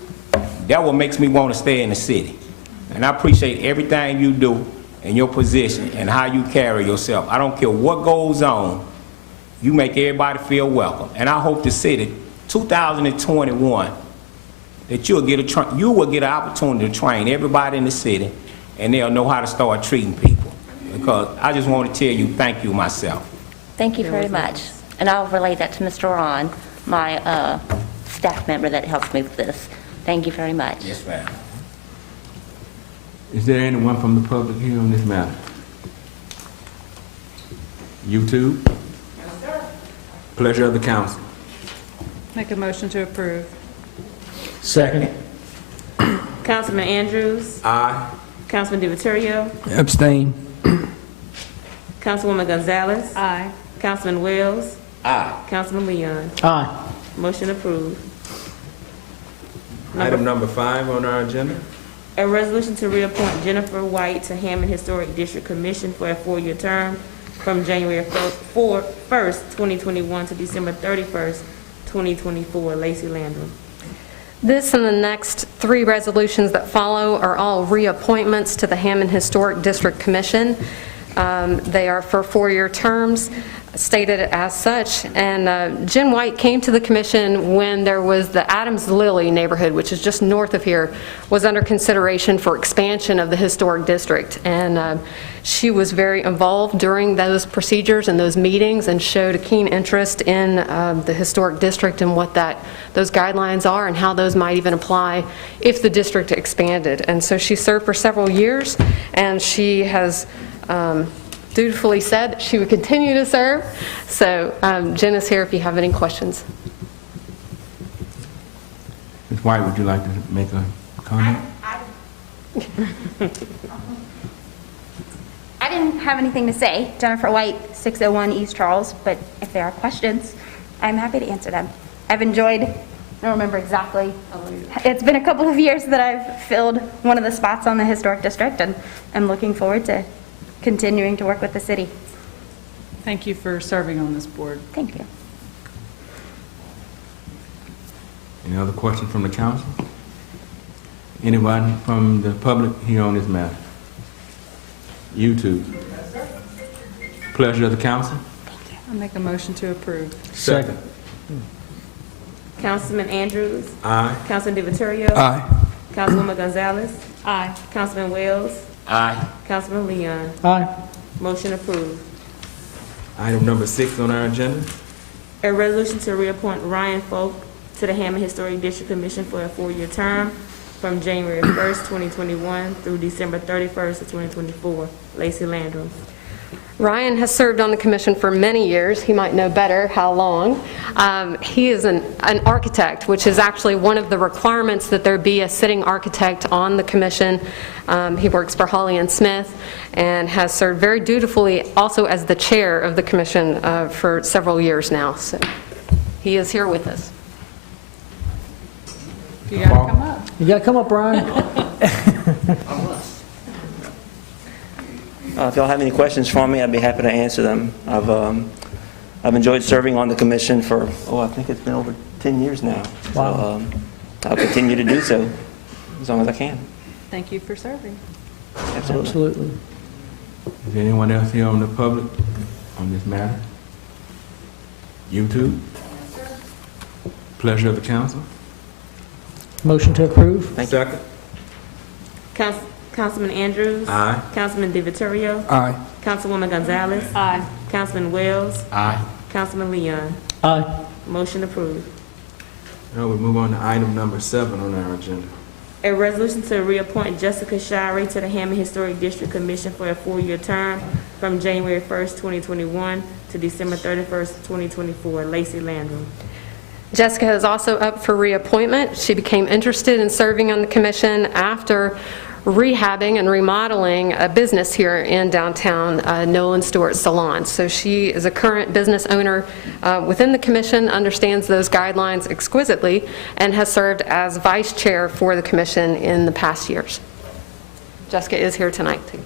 that what makes me want to stay in the city. And I appreciate everything you do in your position and how you carry yourself. I don't care what goes on, you make everybody feel welcome. And I hope the city, 2021, that you will get an opportunity to train everybody in the city, and they'll know how to start treating people. Because I just want to tell you thank you myself. Thank you very much. And I'll relay that to Mr. Ron, my staff member that helps me with this. Thank you very much. Yes, ma'am. Is there anyone from the public here on this matter? YouTube? Yes, sir. Pleasure of the council. Make a motion to approve. Second. Councilman Andrews. Aye. Councilman DiViterio. Abstain. Councilwoman Gonzalez. Aye. Councilman Wells. Aye. Councilman Leon. Aye. Motion approved. Item number 5 on our agenda. A resolution to reappoint Jennifer White to Hammond Historic District Commission for a 4-year term from January 1st, 2021 to December 31st, 2024. Lacey Landrum. This and the next 3 resolutions that follow are all reappointments to the Hammond Historic District Commission. They are for 4-year terms, stated as such. And Jen White came to the commission when there was the Adams Lily neighborhood, which is just north of here, was under consideration for expansion of the historic district. And she was very involved during those procedures and those meetings and showed a keen interest in the historic district and what those guidelines are and how those might even apply if the district expanded. And so she served for several years, and she has dutifully said that she would continue to serve. So Jen is here if you have any questions. Ms. White, would you like to make a comment? I didn't have anything to say. Jennifer White, 601 East Charles, but if there are questions, I'm happy to answer them. I've enjoyed, I don't remember exactly, it's been a couple of years that I've filled one of the spots on the historic district, and I'm looking forward to continuing to work with the city. Thank you for serving on this board. Thank you. Any other questions from the council? Anyone from the public here on this matter? YouTube. Pleasure of the council. I'll make a motion to approve. Second. Councilman Andrews. Aye. Councilman DiViterio. Aye. Councilwoman Gonzalez. Aye. Councilman Wells. Aye. Councilman Leon. Aye. Motion approved. Item number 6 on our agenda. A resolution to reappoint Ryan Folk to the Hammond Historic District Commission for a 4-year term from January 1st, 2021 through December 31st of 2024. Lacey Landrum. Ryan has served on the commission for many years. He might know better how long. He is an architect, which is actually one of the requirements that there be a sitting architect on the commission. He works for Hawley & Smith and has served very dutifully also as the chair of the commission for several years now. So he is here with us. You gotta come up. You got to come up, Brian. If y'all have any questions for me, I'd be happy to answer them. I've enjoyed serving on the commission for, I think it's been over 10 years now. Wow. So I'll continue to do so as long as I can. Thank you for serving. Absolutely. Absolutely. Is there anyone else here on the public on this matter? YouTube? Pleasure of the council. Motion to approve. Second. Councilman Andrews. Aye. Councilman DiViterio. Aye. Councilwoman Gonzalez. Aye. Councilman Wells. Aye. Councilman Leon. Aye. Motion approved. Now we move on to item number 7 on our agenda. A resolution to reappoint Jessica Shirey to the Hammond Historic District Commission for a 4-year term from January 1st, 2021 to December 31st, 2024. Lacey Landrum. Jessica is also up for reappointment. She became interested in serving on the commission after rehabbing and remodeling a business here in downtown, Nolan Stewart Salon. So she is a current business owner within the commission, understands those guidelines exquisitely, and has served as vice chair for the commission in the past years. Jessica is here tonight, too.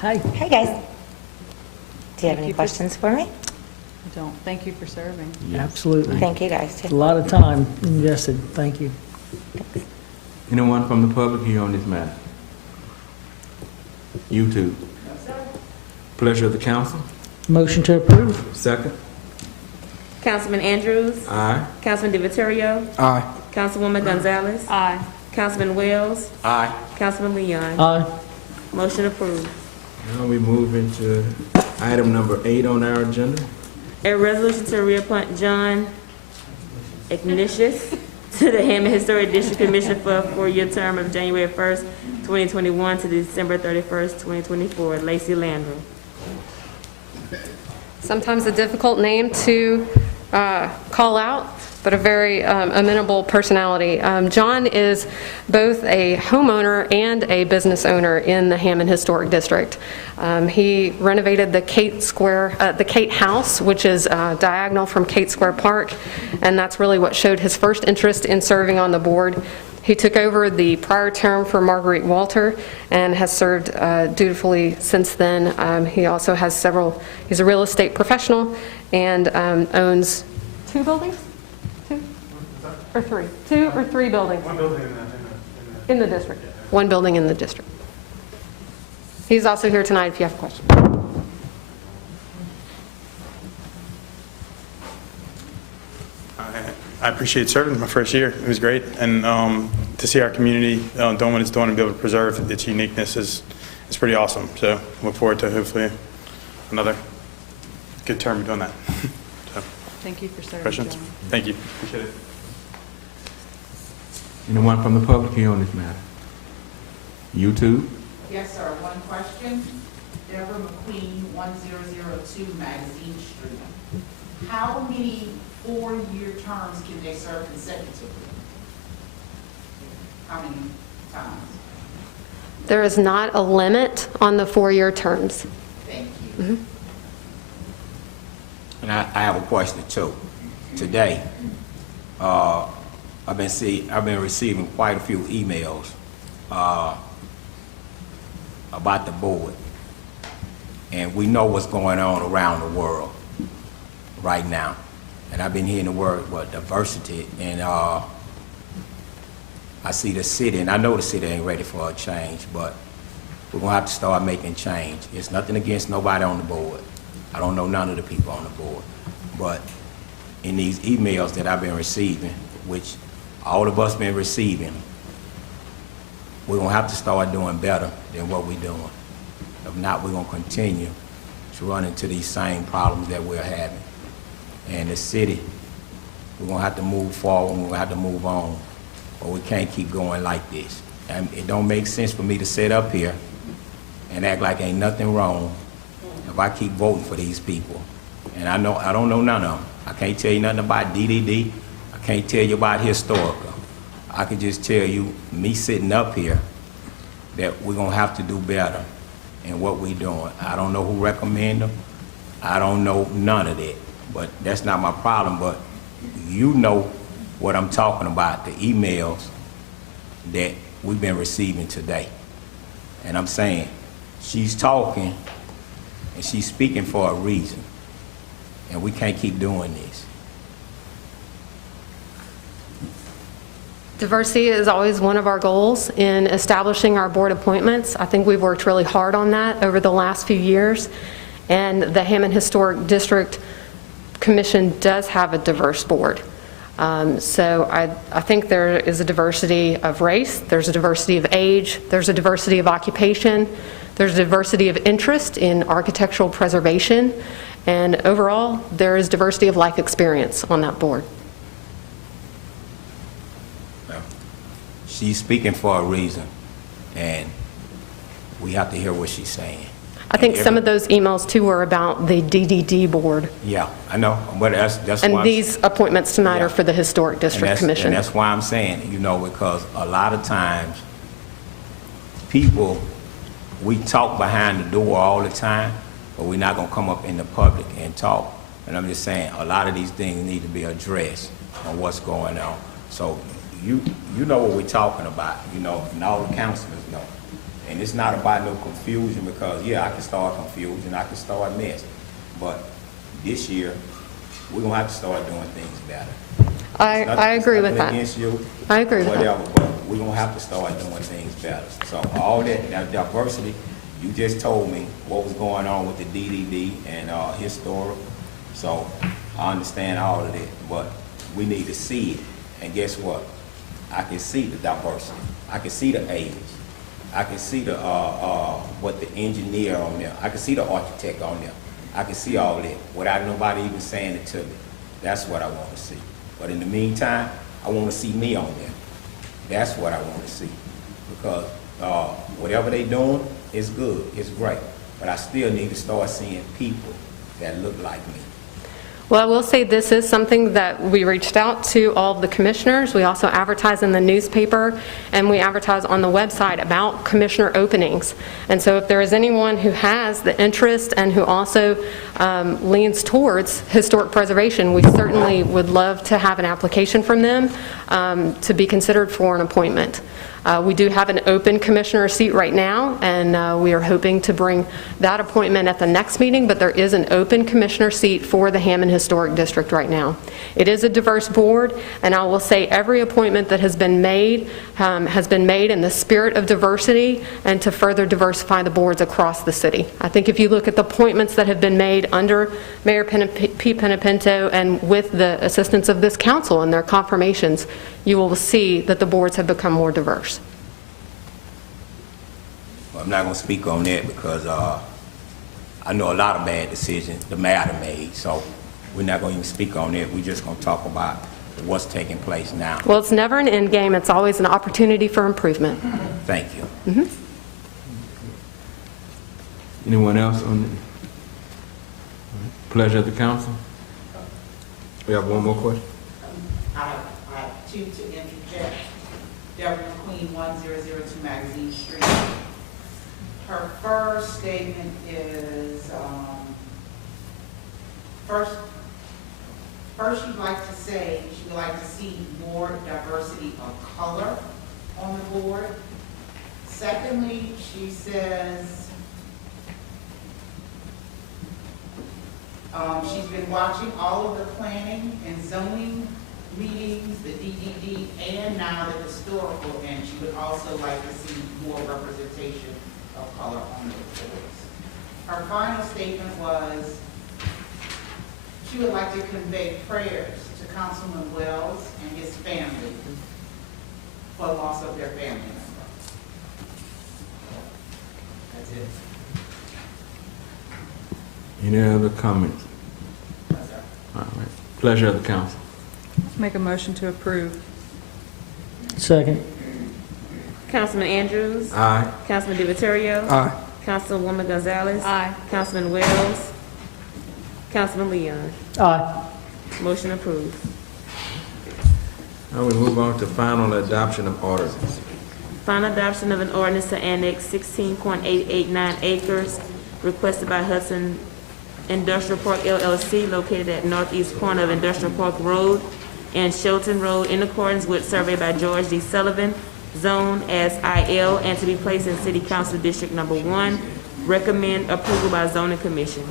Hi. Hey, guys. Do you have Thank any you for- questions for me? I don't. Thank you for serving. Absolutely. Thank you, guys, A too. lot of time invested. Thank you. Anyone from the public here on this matter? YouTube. Pleasure of the council. Motion to approve. Second. Councilman Andrews. Aye. Councilman DiViterio. Aye. Councilwoman Gonzalez. Aye. Councilman Wells. Aye. Councilman Leon. Aye. Motion approved. Now we move into item number 8 on our agenda. A resolution to reappoint John Ignatius to the Hammond Historic District Commission for a 4-year term of January 1st, 2021 to December 31st, 2024. Lacey Landrum. Sometimes a difficult name to call out, but a very amenable personality. John is both a homeowner and a business owner in the Hammond Historic District. He renovated the Kate House, which is diagonal from Kate Square Park, and that's really what showed his first interest in serving on the board. He took over the prior term for Marguerite Walter and has served dutifully since then. He also has he's a real estate professional and owns 2 buildings? 2 or 3? 2 or 3 buildings? 1 building in the district. 1 building in the district. He's also here tonight if you have questions. I appreciate serving my first year. It was great. And to see our community doing what it's doing and be able to preserve its uniqueness is pretty awesome. So look forward to hopefully another good term of doing that. So, Thank you for serving, questions? John. Thank you. Appreciate it. Anyone from the public here on this matter? YouTube. Yes, sir. One question. Deborah McQueen, 1002 Magazine Street. How many 4-year terms can they serve consecutively? How many times? There is not a limit on the 4-year terms. Thank you. And I have a question too. Today, I've been receiving quite a few emails about the board, and we know what's going on around the world right now. And I've been hearing the word, diversity, and I see the city, and I know the city ain't ready for a change, but we're gonna have to start making change. It's nothing against nobody on the board. I don't know none of the people on the board, but in these emails that I've been receiving, which all of us been receiving, we're gonna have to start doing better than what we're doing. If not, we're gonna continue to run into these same problems that we're having. And the city, we're gonna have to move forward, we're gonna have to move on, but we can't keep going like this. And it don't make sense for me to sit up here and act like ain't nothing wrong if I keep voting for these people. And I don't know none of them. I can't tell you nothing about DDD. I can't tell you about historical. I can just tell you, me sitting up here, that we're gonna have to do better in what we're doing. I don't know who recommend them. I don't know none of that. But that's not my problem, but you know what I'm talking about, the emails that we've been receiving today. And I'm saying, she's talking and she's speaking for a reason. And we can't keep doing this. Diversity is always one of our goals in establishing our board appointments. I think we've worked really hard on that over the last few years. And the Hammond Historic District Commission does have a diverse board. So I think there is a diversity of race, there's a diversity of age, there's a diversity of occupation, there's a diversity of interest in architectural preservation, and overall, there is diversity of life experience on that board. She's speaking for a reason, and we have to hear what she's saying. I think some of those emails too were about the DDD board. Yeah, I know, but that's And why these appointments tonight are for the Historic District Commission. And that's why I'm saying, because a lot of times, people, we talk behind the door all the time, but we're not gonna come up in the public and talk. And I'm just saying, a lot of these things need to be addressed on what's going on. So you know what we're talking about, and all the councilors know. And it's not about no confusion because, yeah, I can start confusion, I can start mess. But this year, we're gonna have to start doing things better. I agree with that. Against you, I agree with that. whatever, but we're gonna have to start doing things better. So all that diversity, you just told me what was going on with the DDD and historic. So I understand all of that, but we need to see it. And guess what? I can see the diversity. I can see the age. I can see the what the engineer on there. I can see the architect on there. I can see all that without nobody even saying it to me. That's what I want to see. But in the meantime, I want to see me on there. That's what I want to see. Because whatever they doing is good, it's great. But I still need to start seeing people that look like me. Well, I will say this is something that we reached out to all of the commissioners. We also advertise in the newspaper, and we advertise on the website about commissioner openings. And so if there is anyone who has the interest and who also leans towards historic preservation, we certainly would love to have an application from them to be considered for an appointment. We do have an open commissioner seat right now, and we are hoping to bring that appointment at the next meeting, but there is an open commissioner seat for the Hammond Historic District right now. It is a diverse board, and I will say every appointment that has been made in the spirit of diversity and to further diversify the boards across the city. I think if you look at the appointments that have been made under Mayor Pete Penapinto and with the assistance of this council and their confirmations, you will see that the boards have become more diverse. Well, I'm not going to speak on that because I know a lot of bad decisions the mayor made, so we're not going to even speak on that. We're just going to talk about what's taking place now. Well, it's never an end game. It's always an opportunity for improvement. Thank you. Mm-hmm. Anyone else on the pleasure of the council? We have one more question. I have two to interject. Deborah McQueen, 1002 Magazine Street. Her first statement is, first she'd like to say she would like to see more diversity of color on the board. Secondly, she says she's been watching all of the planning and zoning meetings, the DDD, and now the historical, and she would also like to see more representation of color on the boards. Her final statement was she would like to convey prayers to Councilman Wells and his family for the loss of their family member. That's it. Any other comments? Yes, sir. All right. Pleasure of the council. Make a motion to approve. Second. Councilman Andrews. Aye. Councilman DiViterio. Aye. Councilwoman Gonzalez. Aye. Councilman Wells. Councilman Leon. Aye. Motion approved. Now we move on to final adoption of ordinance. Final adoption of an ordinance to annex 16.889 acres requested by Hudson Industrial Park LLC located at northeast corner of Industrial Park Road and Shelton Road in accordance with survey by George D. Sullivan, zone as IL, and to be placed in City Council District Number 1. Recommend approval by Zoning Commission.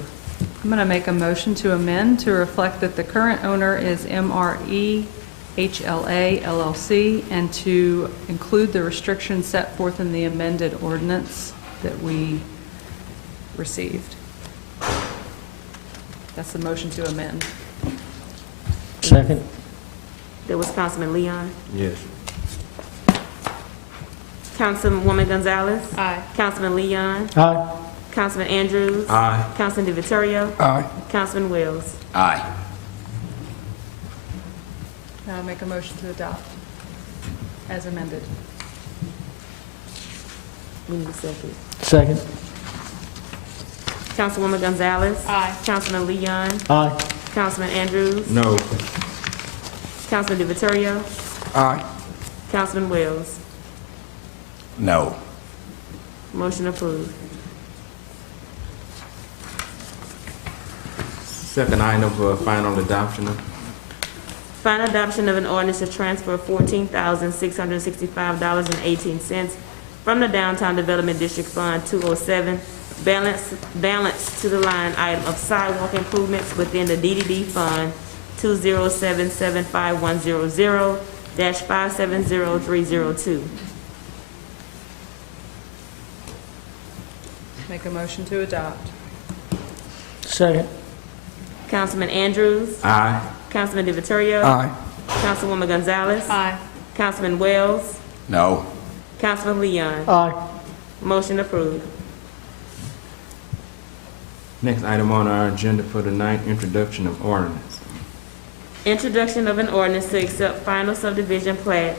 I'm going to make a motion to amend to reflect that the current owner is MRE HLA LLC and to include the restrictions set forth in the amended ordinance that we received. That's the motion to amend. Second. There was Councilman Leon. Yes. Councilwoman Gonzalez. Aye. Councilman Leon. Aye. Councilman Andrews. Aye. Councilman DiViterio. Aye. Councilman Wells. Aye. Now I'll make a motion to adopt as amended. We need a second. Second. Councilwoman Gonzalez. Aye. Councilman Leon. Aye. Councilman Andrews. No. Councilman DiViterio. Aye. Councilman Wells. No. Motion approved. Second item for final adoption of Final adoption of an ordinance to transfer $14,665.18 from the Downtown Development District Fund 207 balance to the line item of sidewalk improvements within the DDD Fund 2077510-570302. Make a motion to adopt. Second. Councilman Andrews. Aye. Councilman DiVittorio. Aye. Councilwoman Gonzalez. Aye. Councilman Wells. No. Councilman Leon. Aye. Motion approved. Next item on our agenda for tonight, introduction of ordinance. Introduction of an ordinance to accept final subdivision plat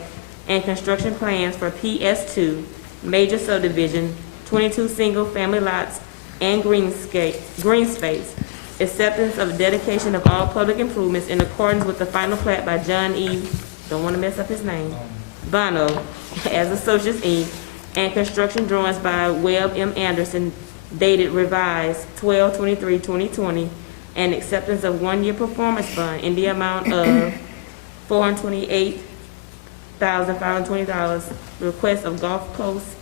and construction plans for PS2 major subdivision, 22 single-family lots and green space. Acceptance of dedication of all public improvements in accordance with the final plat by John E., don't want to mess up his name, Bono, as Associates, Inc., and construction drawings by Webb M. Anderson, dated revised 12/23/2020, and acceptance of one-year performance bond in the amount of $428,520, request of Gulf Coast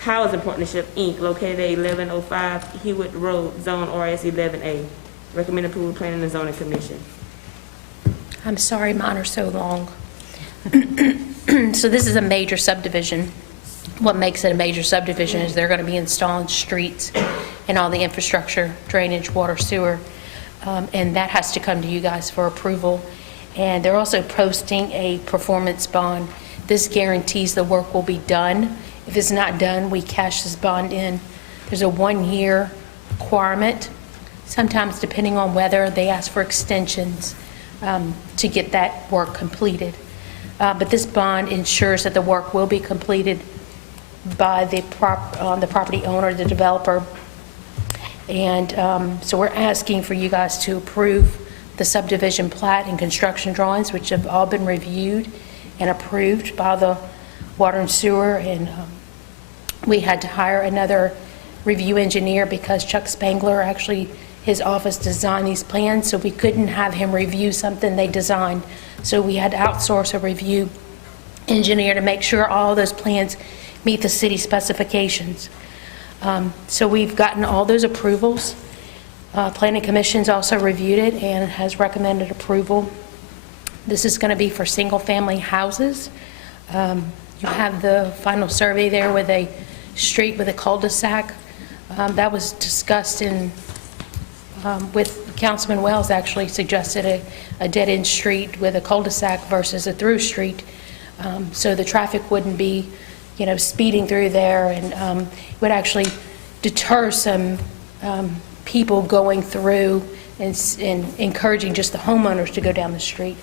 Housing Partnership, Inc., located at 1105 Hewitt Road, Zone RS 11A. Recommend approval, Planning and Zoning Commission. I'm sorry, mine are so long. So this is a major subdivision. What makes it a major subdivision is they're going to be installing streets and all the infrastructure, drainage, water, sewer, and that has to come to you guys for approval. And they're also posting a performance bond. This guarantees the work will be done. If it's not done, we cash this bond in. There's a one-year requirement. Sometimes, depending on weather, they ask for extensions to get that work completed. But this bond ensures that the work will be completed by the property owner, the developer. And so we're asking for you guys to approve the subdivision plat and construction drawings, which have all been reviewed and approved by the Water and Sewer, and we had to hire another review engineer because Chuck Spangler, actually, his office designed these plans, so we couldn't have him review something they designed. So we had to outsource a review engineer to make sure all those plans meet the city specifications. So we've gotten all those approvals. Planning Commission's also reviewed it and has recommended approval. This is going to be for single-family houses. You have the final survey there with a street with a cul-de-sac. That was discussed with Councilman Wells, actually suggested a dead-end street with a cul-de-sac versus a through street. So the traffic wouldn't be, speeding through there, and would actually deter some people going through and encouraging just the homeowners to go down the street.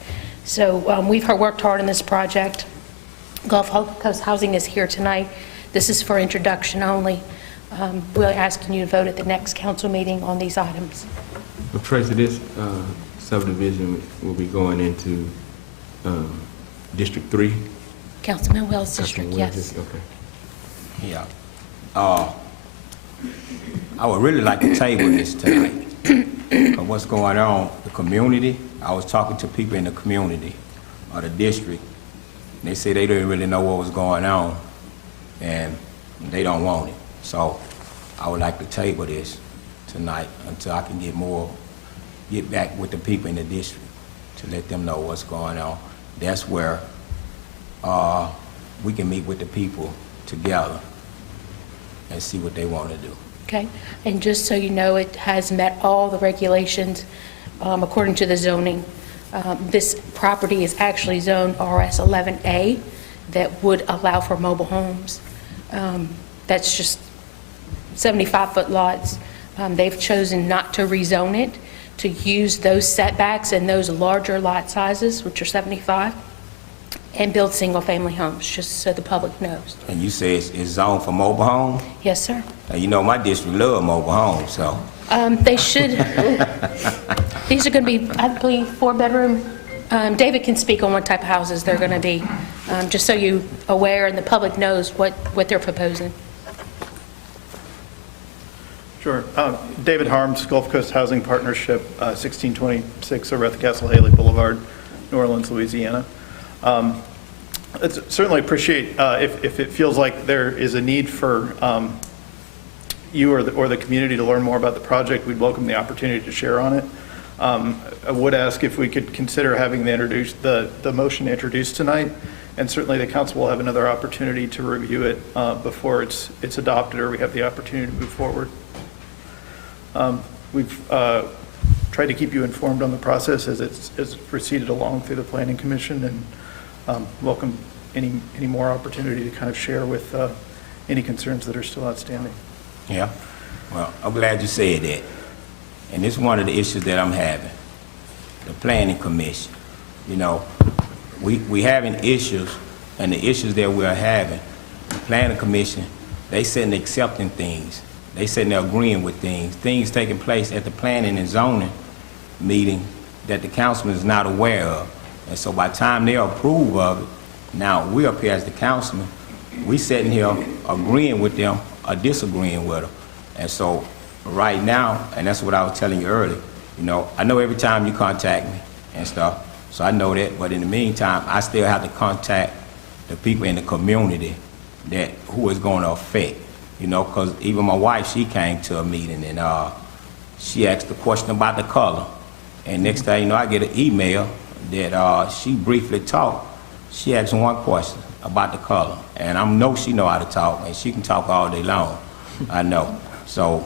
So we've worked hard on this project. Gulf Coast Housing is here tonight. This is for introduction only. We're asking you to vote at the next council meeting on these items. Well, Tracy, this subdivision will be going into District 3? Councilman Wells District, yes. Okay. Yeah. I would really like to table this tonight. Because what's going on, the community, I was talking to people in the community or the district, and they say they didn't really know what was going on, and they don't want it. So I would like to table this tonight until I can get back with the people in the district to let them know what's going on. That's where we can meet with the people together and see what they want to do. Okay, and just so you know, it has met all the regulations according to the zoning. This property is actually zoned RS 11A that would allow for mobile homes. That's just 75-foot lots. They've chosen not to rezone it, to use those setbacks and those larger lot sizes, which are 75, and build single-family homes, just so the public knows. And you say it's zoned for mobile homes? Yes, sir. Now, my district love mobile homes, so. They should, these are going to be, I believe, 4-bedroom. David can speak on what type of houses they're going to be, just so you're aware and the public knows what they're proposing. Sure. David Harms, Gulf Coast Housing Partnership, 1626 Oretha Castle Haley Boulevard. New Orleans, Louisiana. Certainly appreciate if it feels like there is a need for you or the community to learn more about the project, we'd welcome the opportunity to share on it. I would ask if we could consider having the motion introduced tonight, and certainly the council will have another opportunity to review it before it's adopted or we have the opportunity to move forward. We've tried to keep you informed on the process as it's proceeded along through the Planning Commission, and welcome any more opportunity to kind of share with any concerns that are still outstanding. Yeah, well, I'm glad you said that. And this is one of the issues that I'm having. The Planning Commission, you know, we having issues, and the issues that we're having, the Planning Commission, they sitting accepting things. They sitting there agreeing with things taking place at the planning and zoning meeting that the councilman is not aware of. And so by the time they approve of it, now we up here as the councilman, we sitting here agreeing with them or disagreeing with them. And so right now, and that's what I was telling you earlier, you know, I know every time you contact me and stuff, so I know that, but in the meantime, I still have to contact the people in the community who is going to affect, you know, because even my wife, she came to a meeting and she asked a question about the color. And next thing you know, I get an email that she briefly talked. She asked one question about the color, and I know she know how to talk, and she can talk all day long. I know. So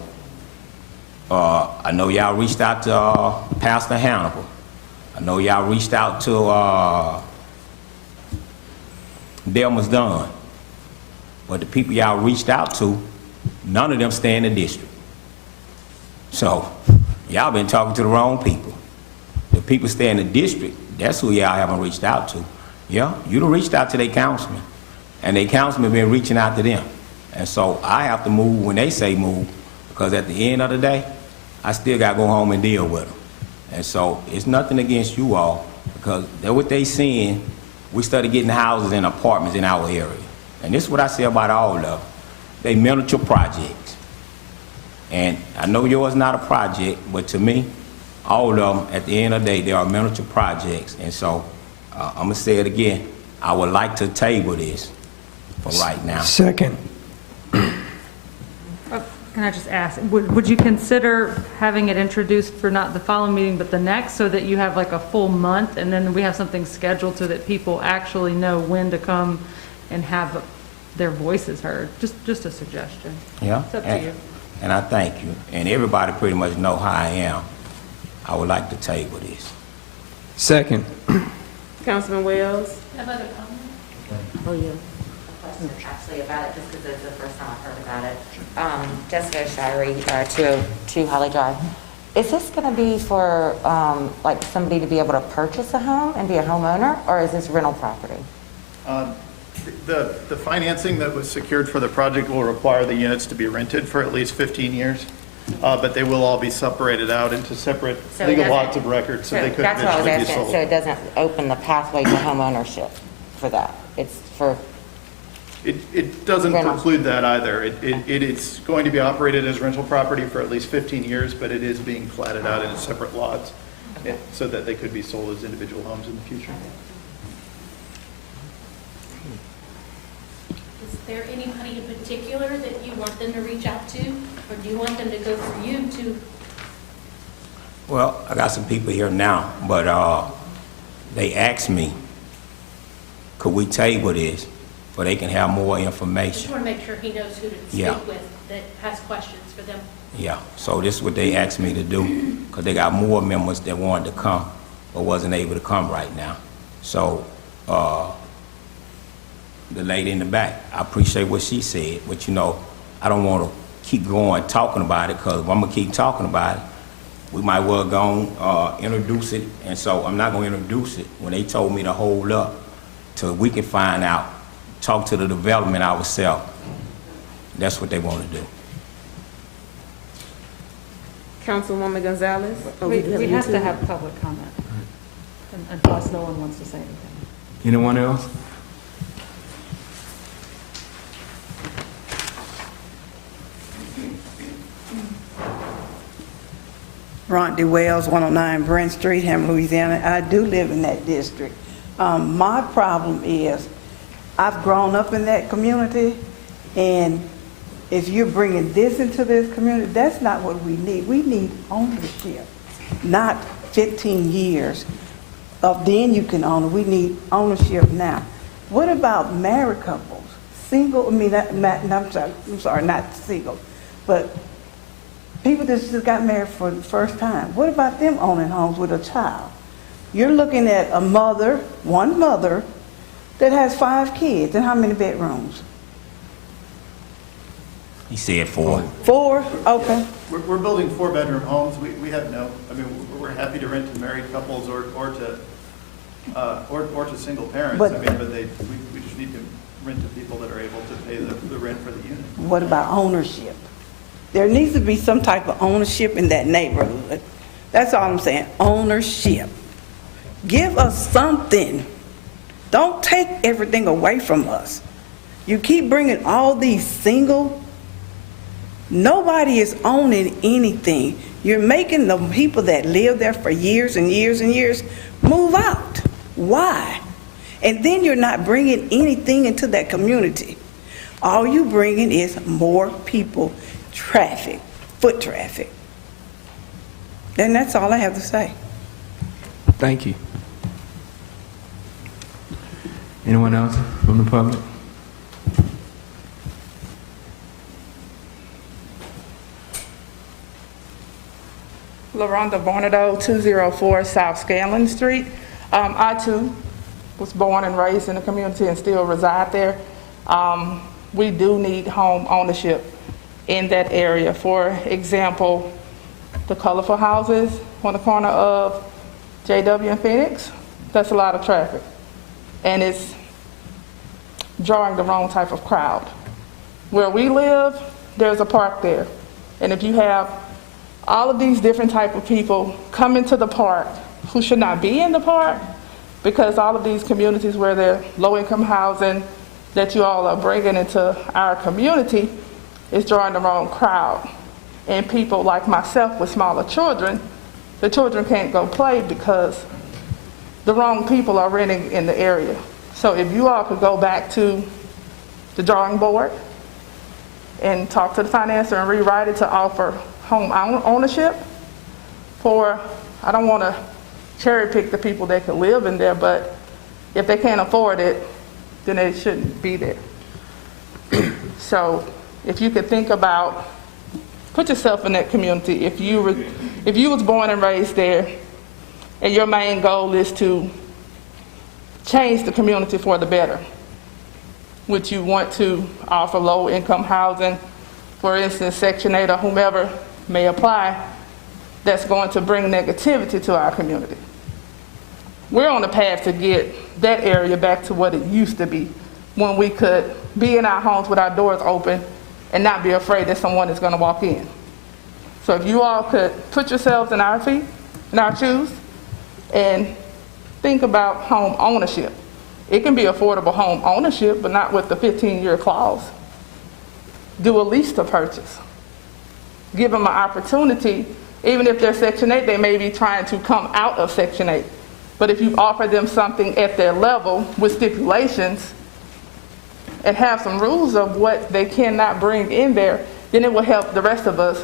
I know y'all reached out to Pastor Hannibal. I know y'all reached out to Delma's Dunn. But the people y'all reached out to, none of them stay in the district. So y'all been talking to the wrong people. The people stay in the district, that's who y'all haven't reached out to. Yeah, you done reached out to their councilman, and their councilman been reaching out to them. And so I have to move when they say move, because at the end of the day, I still got to go home and deal with them. And so it's nothing against you all, because they're what they seeing. We started getting houses and apartments in our area. And this is what I say about all of them. They miniature projects. And I know yours not a project, but to me, all of them, at the end of the day, they are miniature projects. And so I'm going to say it again. I would like to table this for right now. Second. Can I just ask, would you consider having it introduced for not the following meeting, but the next, so that you have like a full month, and then we have something scheduled so that people actually know when to come and have their voices heard? Just a suggestion. Yeah. It's up to you. And I thank you. And everybody pretty much know how I am. I would like to table this. Second. Councilman Wells? Have other comments? Oh, yeah. Question actually about it, just because it's the first time I've heard about it. Jessica Shirey, 202 Holly Drive. Is this going to be for like somebody to be able to purchase a home and be a homeowner, or is this rental property? The financing that was secured for the project will require the units to be rented for at least 15 years, but they will all be separated out into separate legal lots of records, so they could That's what I was eventually be asking. sold. So it doesn't open the pathway to homeownership for that? It's for... It doesn't preclude that either. It is going to be operated as rental property for at least 15 years, but it is being platted out into separate lots so that they could be sold as individual homes in the future. Is there anybody in particular that you want them to reach out to, or do you want them to go for you to? Well, I got some people here now, but they asked me, could we table this so they can have more I just information? want to make sure he knows who to Yeah. speak with that has questions for them. Yeah, so this is what they asked me to do, because they got more members that wanted to come, but wasn't able to come right now. So, the lady in the back, I appreciate what she said, but you know, I don't want to keep going talking about it, because if I'm going to keep talking about it, we might well go on, introduce it, and so I'm not going to introduce it when they told me to hold up till we can find out, talk to the development ourselves. That's what they want to do. Councilwoman Gonzalez? Oh, We do have to YouTube? have public comment, and plus no one wants to say anything. Anyone else? Ronde Wells, 109 Brent Street, Hammond, Louisiana. I do live in that district. My problem is, I've grown up in that community, and if you're bringing this into this community, that's not what we need. We need ownership, not 15 years of then you can own it. We need ownership now. What about married couples? Single, I mean, I'm sorry, not single, but people that just got married for the first time. What about them owning homes with a child? You're looking at a mother, one mother, that has 5 kids, and how many bedrooms? He said 4. 4? Okay. We're building 4-bedroom homes. We have no, I mean, we're happy to rent to married couples or to single parents. But- I mean, but we just need to rent to people that are able to pay the rent for the unit. What about ownership? There needs to be some type of ownership in that neighborhood. That's all I'm saying, ownership. Give us something. Don't take everything away from us. You keep bringing all these single, nobody is owning anything. You're making the people that live there for years and years and years move out. Why? And then you're not bringing anything into that community. All you bringing is more people, traffic, foot traffic. And that's all I have to say. Thank you. Anyone else from the public? LaRonda Barnado, 204 South Scanlon Street. I too was born and raised in the community and still reside there. We do need home ownership in that area. For example, the colorful houses on the corner of JW and Phoenix, that's a lot of traffic. And it's drawing the wrong type of crowd. Where we live, there's a park there. And if you have all of these different type of people come into the park who should not be in the park, because all of these communities where they're low-income housing that you all are bringing into our community is drawing the wrong crowd. And people like myself with smaller children, the children can't go play because the wrong people are renting in the area. So if you all could go back to the drawing board and talk to the financier and rewrite it to offer home ownership for, I don't want to cherry pick the people that could live in there, but if they can't afford it, then they shouldn't be there. So if you could think about, put yourself in that community. If you was born and raised there and your main goal is to change the community for the better, would you want to offer low-income housing, for instance, Section 8 or whomever may apply, that's going to bring negativity to our community? We're on the path to get that area back to what it used to be, when we could be in our homes with our doors open and not be afraid that someone is going to walk in. So if you all could put yourselves in our feet, in our shoes, and think about home ownership. It can be affordable home ownership, but not with the 15-year clause. Do a lease to purchase. Give them an opportunity. Even if they're Section 8, they may be trying to come out of Section 8. But if you offer them something at their level with stipulations and have some rules of what they cannot bring in there, then it will help the rest of us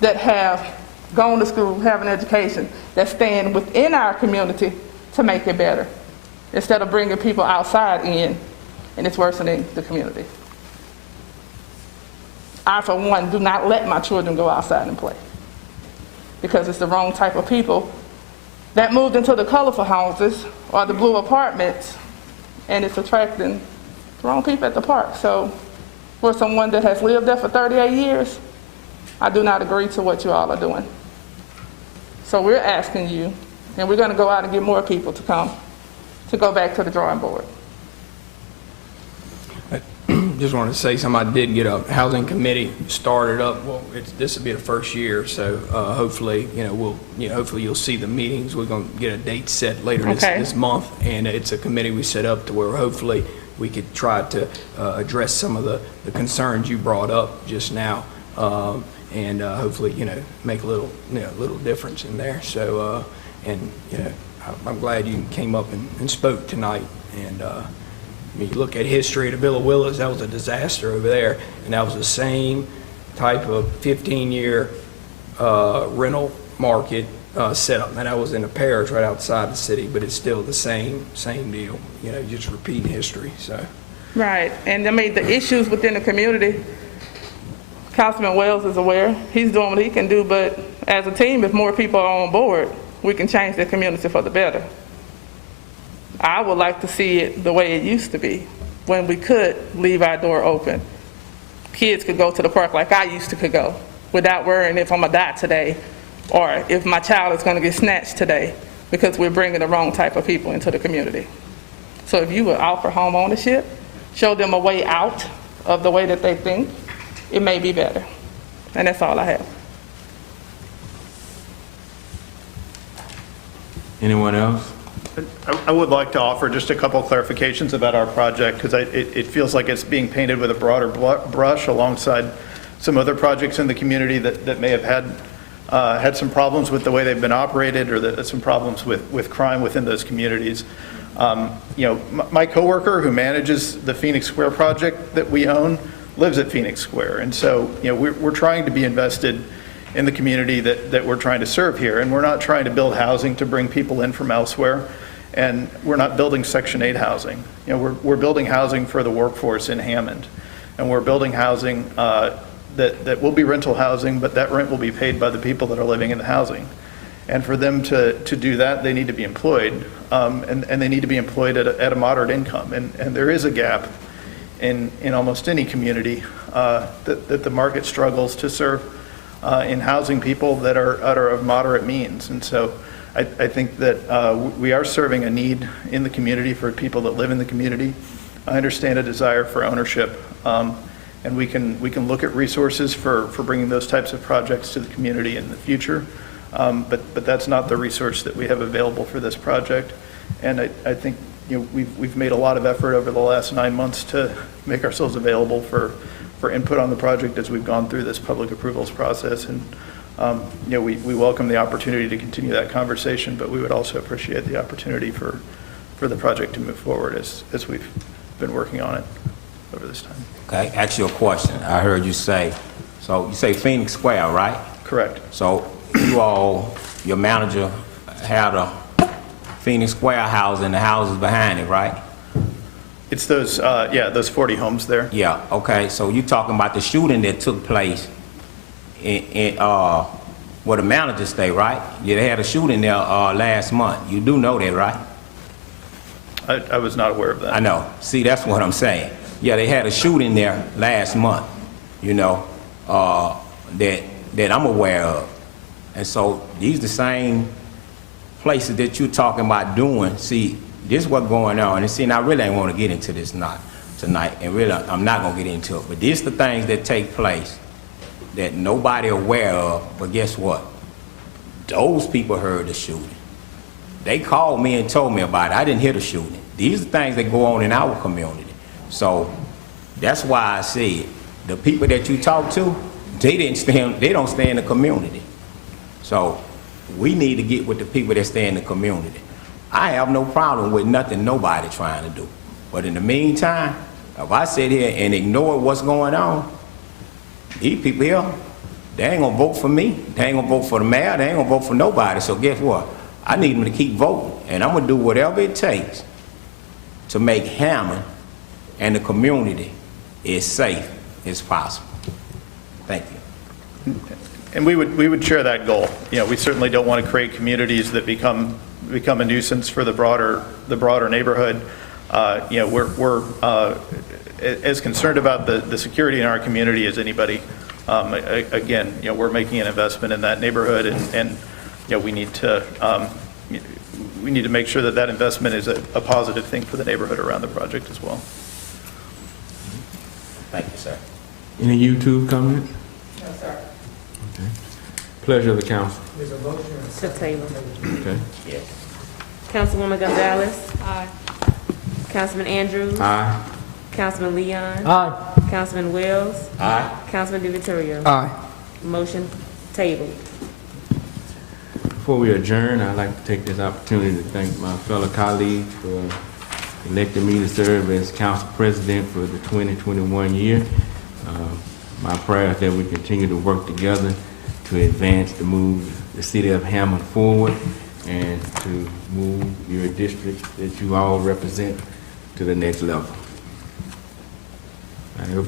that have gone to school, have an education, that stand within our community to make it better, instead of bringing people outside in, and it's worsening the community. I, for one, do not let my children go outside and play, because it's the wrong type of people that moved into the colorful houses or the blue apartments, and it's attracting the wrong people at the park. So for someone that has lived there for 38 years, I do not agree to what you all are doing. So we're asking you, and we're going to go out and get more people to come, to go back to the drawing board. Just wanted to say something. I did get a housing committee started up. Well, this will be the first year, so hopefully, hopefully you'll see the meetings. We're going to get a date set later this month, and it's a committee we set up to where hopefully we could try to address some of the concerns you brought up just now. and hopefully, make a little difference in there. So, I'm glad you came up and spoke tonight. And when you look at history of the Villa Willows, that was a disaster over there, and that was the same type of 15-year rental market setup. And that was in a parish right outside the city, but it's still the same deal. Just repeating history. So. Right, and I mean, the issues within the community, Councilman Wells is aware. He's doing what he can do, but as a team, if more people are on board, we can change the community for the better. I would like to see it the way it used to be, when we could leave our door open. Kids could go to the park like I used to could go, without worrying if I'm gonna die today, or if my child is gonna get snatched today, because we're bringing the wrong type of people into the community. So if you would offer home ownership, show them a way out of the way that they think, it may be better. And that's all I have. Anyone else? I would like to offer just a couple of clarifications about our project, because it feels like it's being painted with a broader brush alongside some other projects in the community that may have had some problems with the way they've been operated, or some problems with crime within those communities. My coworker who manages the Phoenix Square project that we own lives at Phoenix Square. And so, we're trying to be invested in the community that we're trying to serve here. And we're not trying to build housing to bring people in from elsewhere. And we're not building Section 8 housing. We're building housing for the workforce in Hammond. And we're building housing that will be rental housing, but that rent will be paid by the people that are living in the housing. And for them to do that, they need to be employed, and they need to be employed at a moderate income. And there is a gap in almost any community that the market struggles to serve in housing people that are of moderate means. And so I think that we are serving a need in the community for people that live in the community. I understand a desire for ownership, and we can look at resources for bringing those types of projects to the community in the future. But that's not the resource that we have available for this project. And I think we've made a lot of effort over the last 9 months to make ourselves available for input on the project as we've gone through this public approvals process. And we welcome the opportunity to continue that conversation, but we would also appreciate the opportunity for the project to move forward as we've been working on it over this time. Okay, ask you a question. I heard you say, so you say Phoenix Square, right? Correct. So your manager had a Phoenix Square house and the houses behind it, right? It's those 40 homes there. Yeah, okay. So you're talking about the shooting that took place in where the manager stay, right? Yeah, they had a shooting there last month. You do know that, right? I was not aware of that. I know. See, that's what I'm saying. Yeah, they had a shooting there last month, that I'm aware of. And so these the same places that you're talking about doing. See, this is what's going on. And see, and I really ain't want to get into this tonight, and really I'm not going to get into it. But these the things that take place that nobody aware of. But guess what? Those people heard the shooting. They called me and told me about it. I didn't hear the shooting. These are things that go on in our community. So that's why I said the people that you talk to, they don't stay in the community. So we need to get with the people that stay in the community. I have no problem with nothing nobody trying to do. But in the meantime, if I sit here and ignore what's going on, these people here, they ain't gonna vote for me. They ain't gonna vote for the mayor. They ain't gonna vote for nobody. So guess what? I need them to keep voting. And I'm gonna do whatever it takes to make Hammond and the community as safe as possible. Thank you. And we would share that goal. We certainly don't want to create communities that become a nuisance for the broader neighborhood. We're as concerned about the security in our community as anybody. Again, we're making an investment in that neighborhood, and we need to make sure that investment is a positive thing for the neighborhood around the project as well. Thank you, sir. Any YouTube comment? No, sir. Okay. Pleasure of the council. There's a motion. To table. Okay. Yes. Councilwoman Gonzalez. Aye. Councilman Andrews. Aye. Councilman Leon. Aye. Councilman Wells. Aye. Councilman DeViterio. Aye. Motion tabled. Before we adjourn, I'd like to take this opportunity to thank my fellow colleagues for electing me to serve as council president for the 2021 year. My prayer is that we continue to work together to advance the city of Hammond forward and to move your district that you all represent to the next level.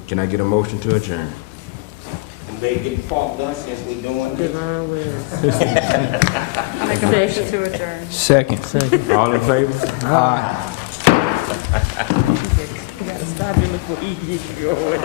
Can I get a motion to adjourn? And they get the fault done since we doing this. Devon Wells. I make a motion to adjourn. Second. All in favor? Aye. You gotta stop him before he gets going.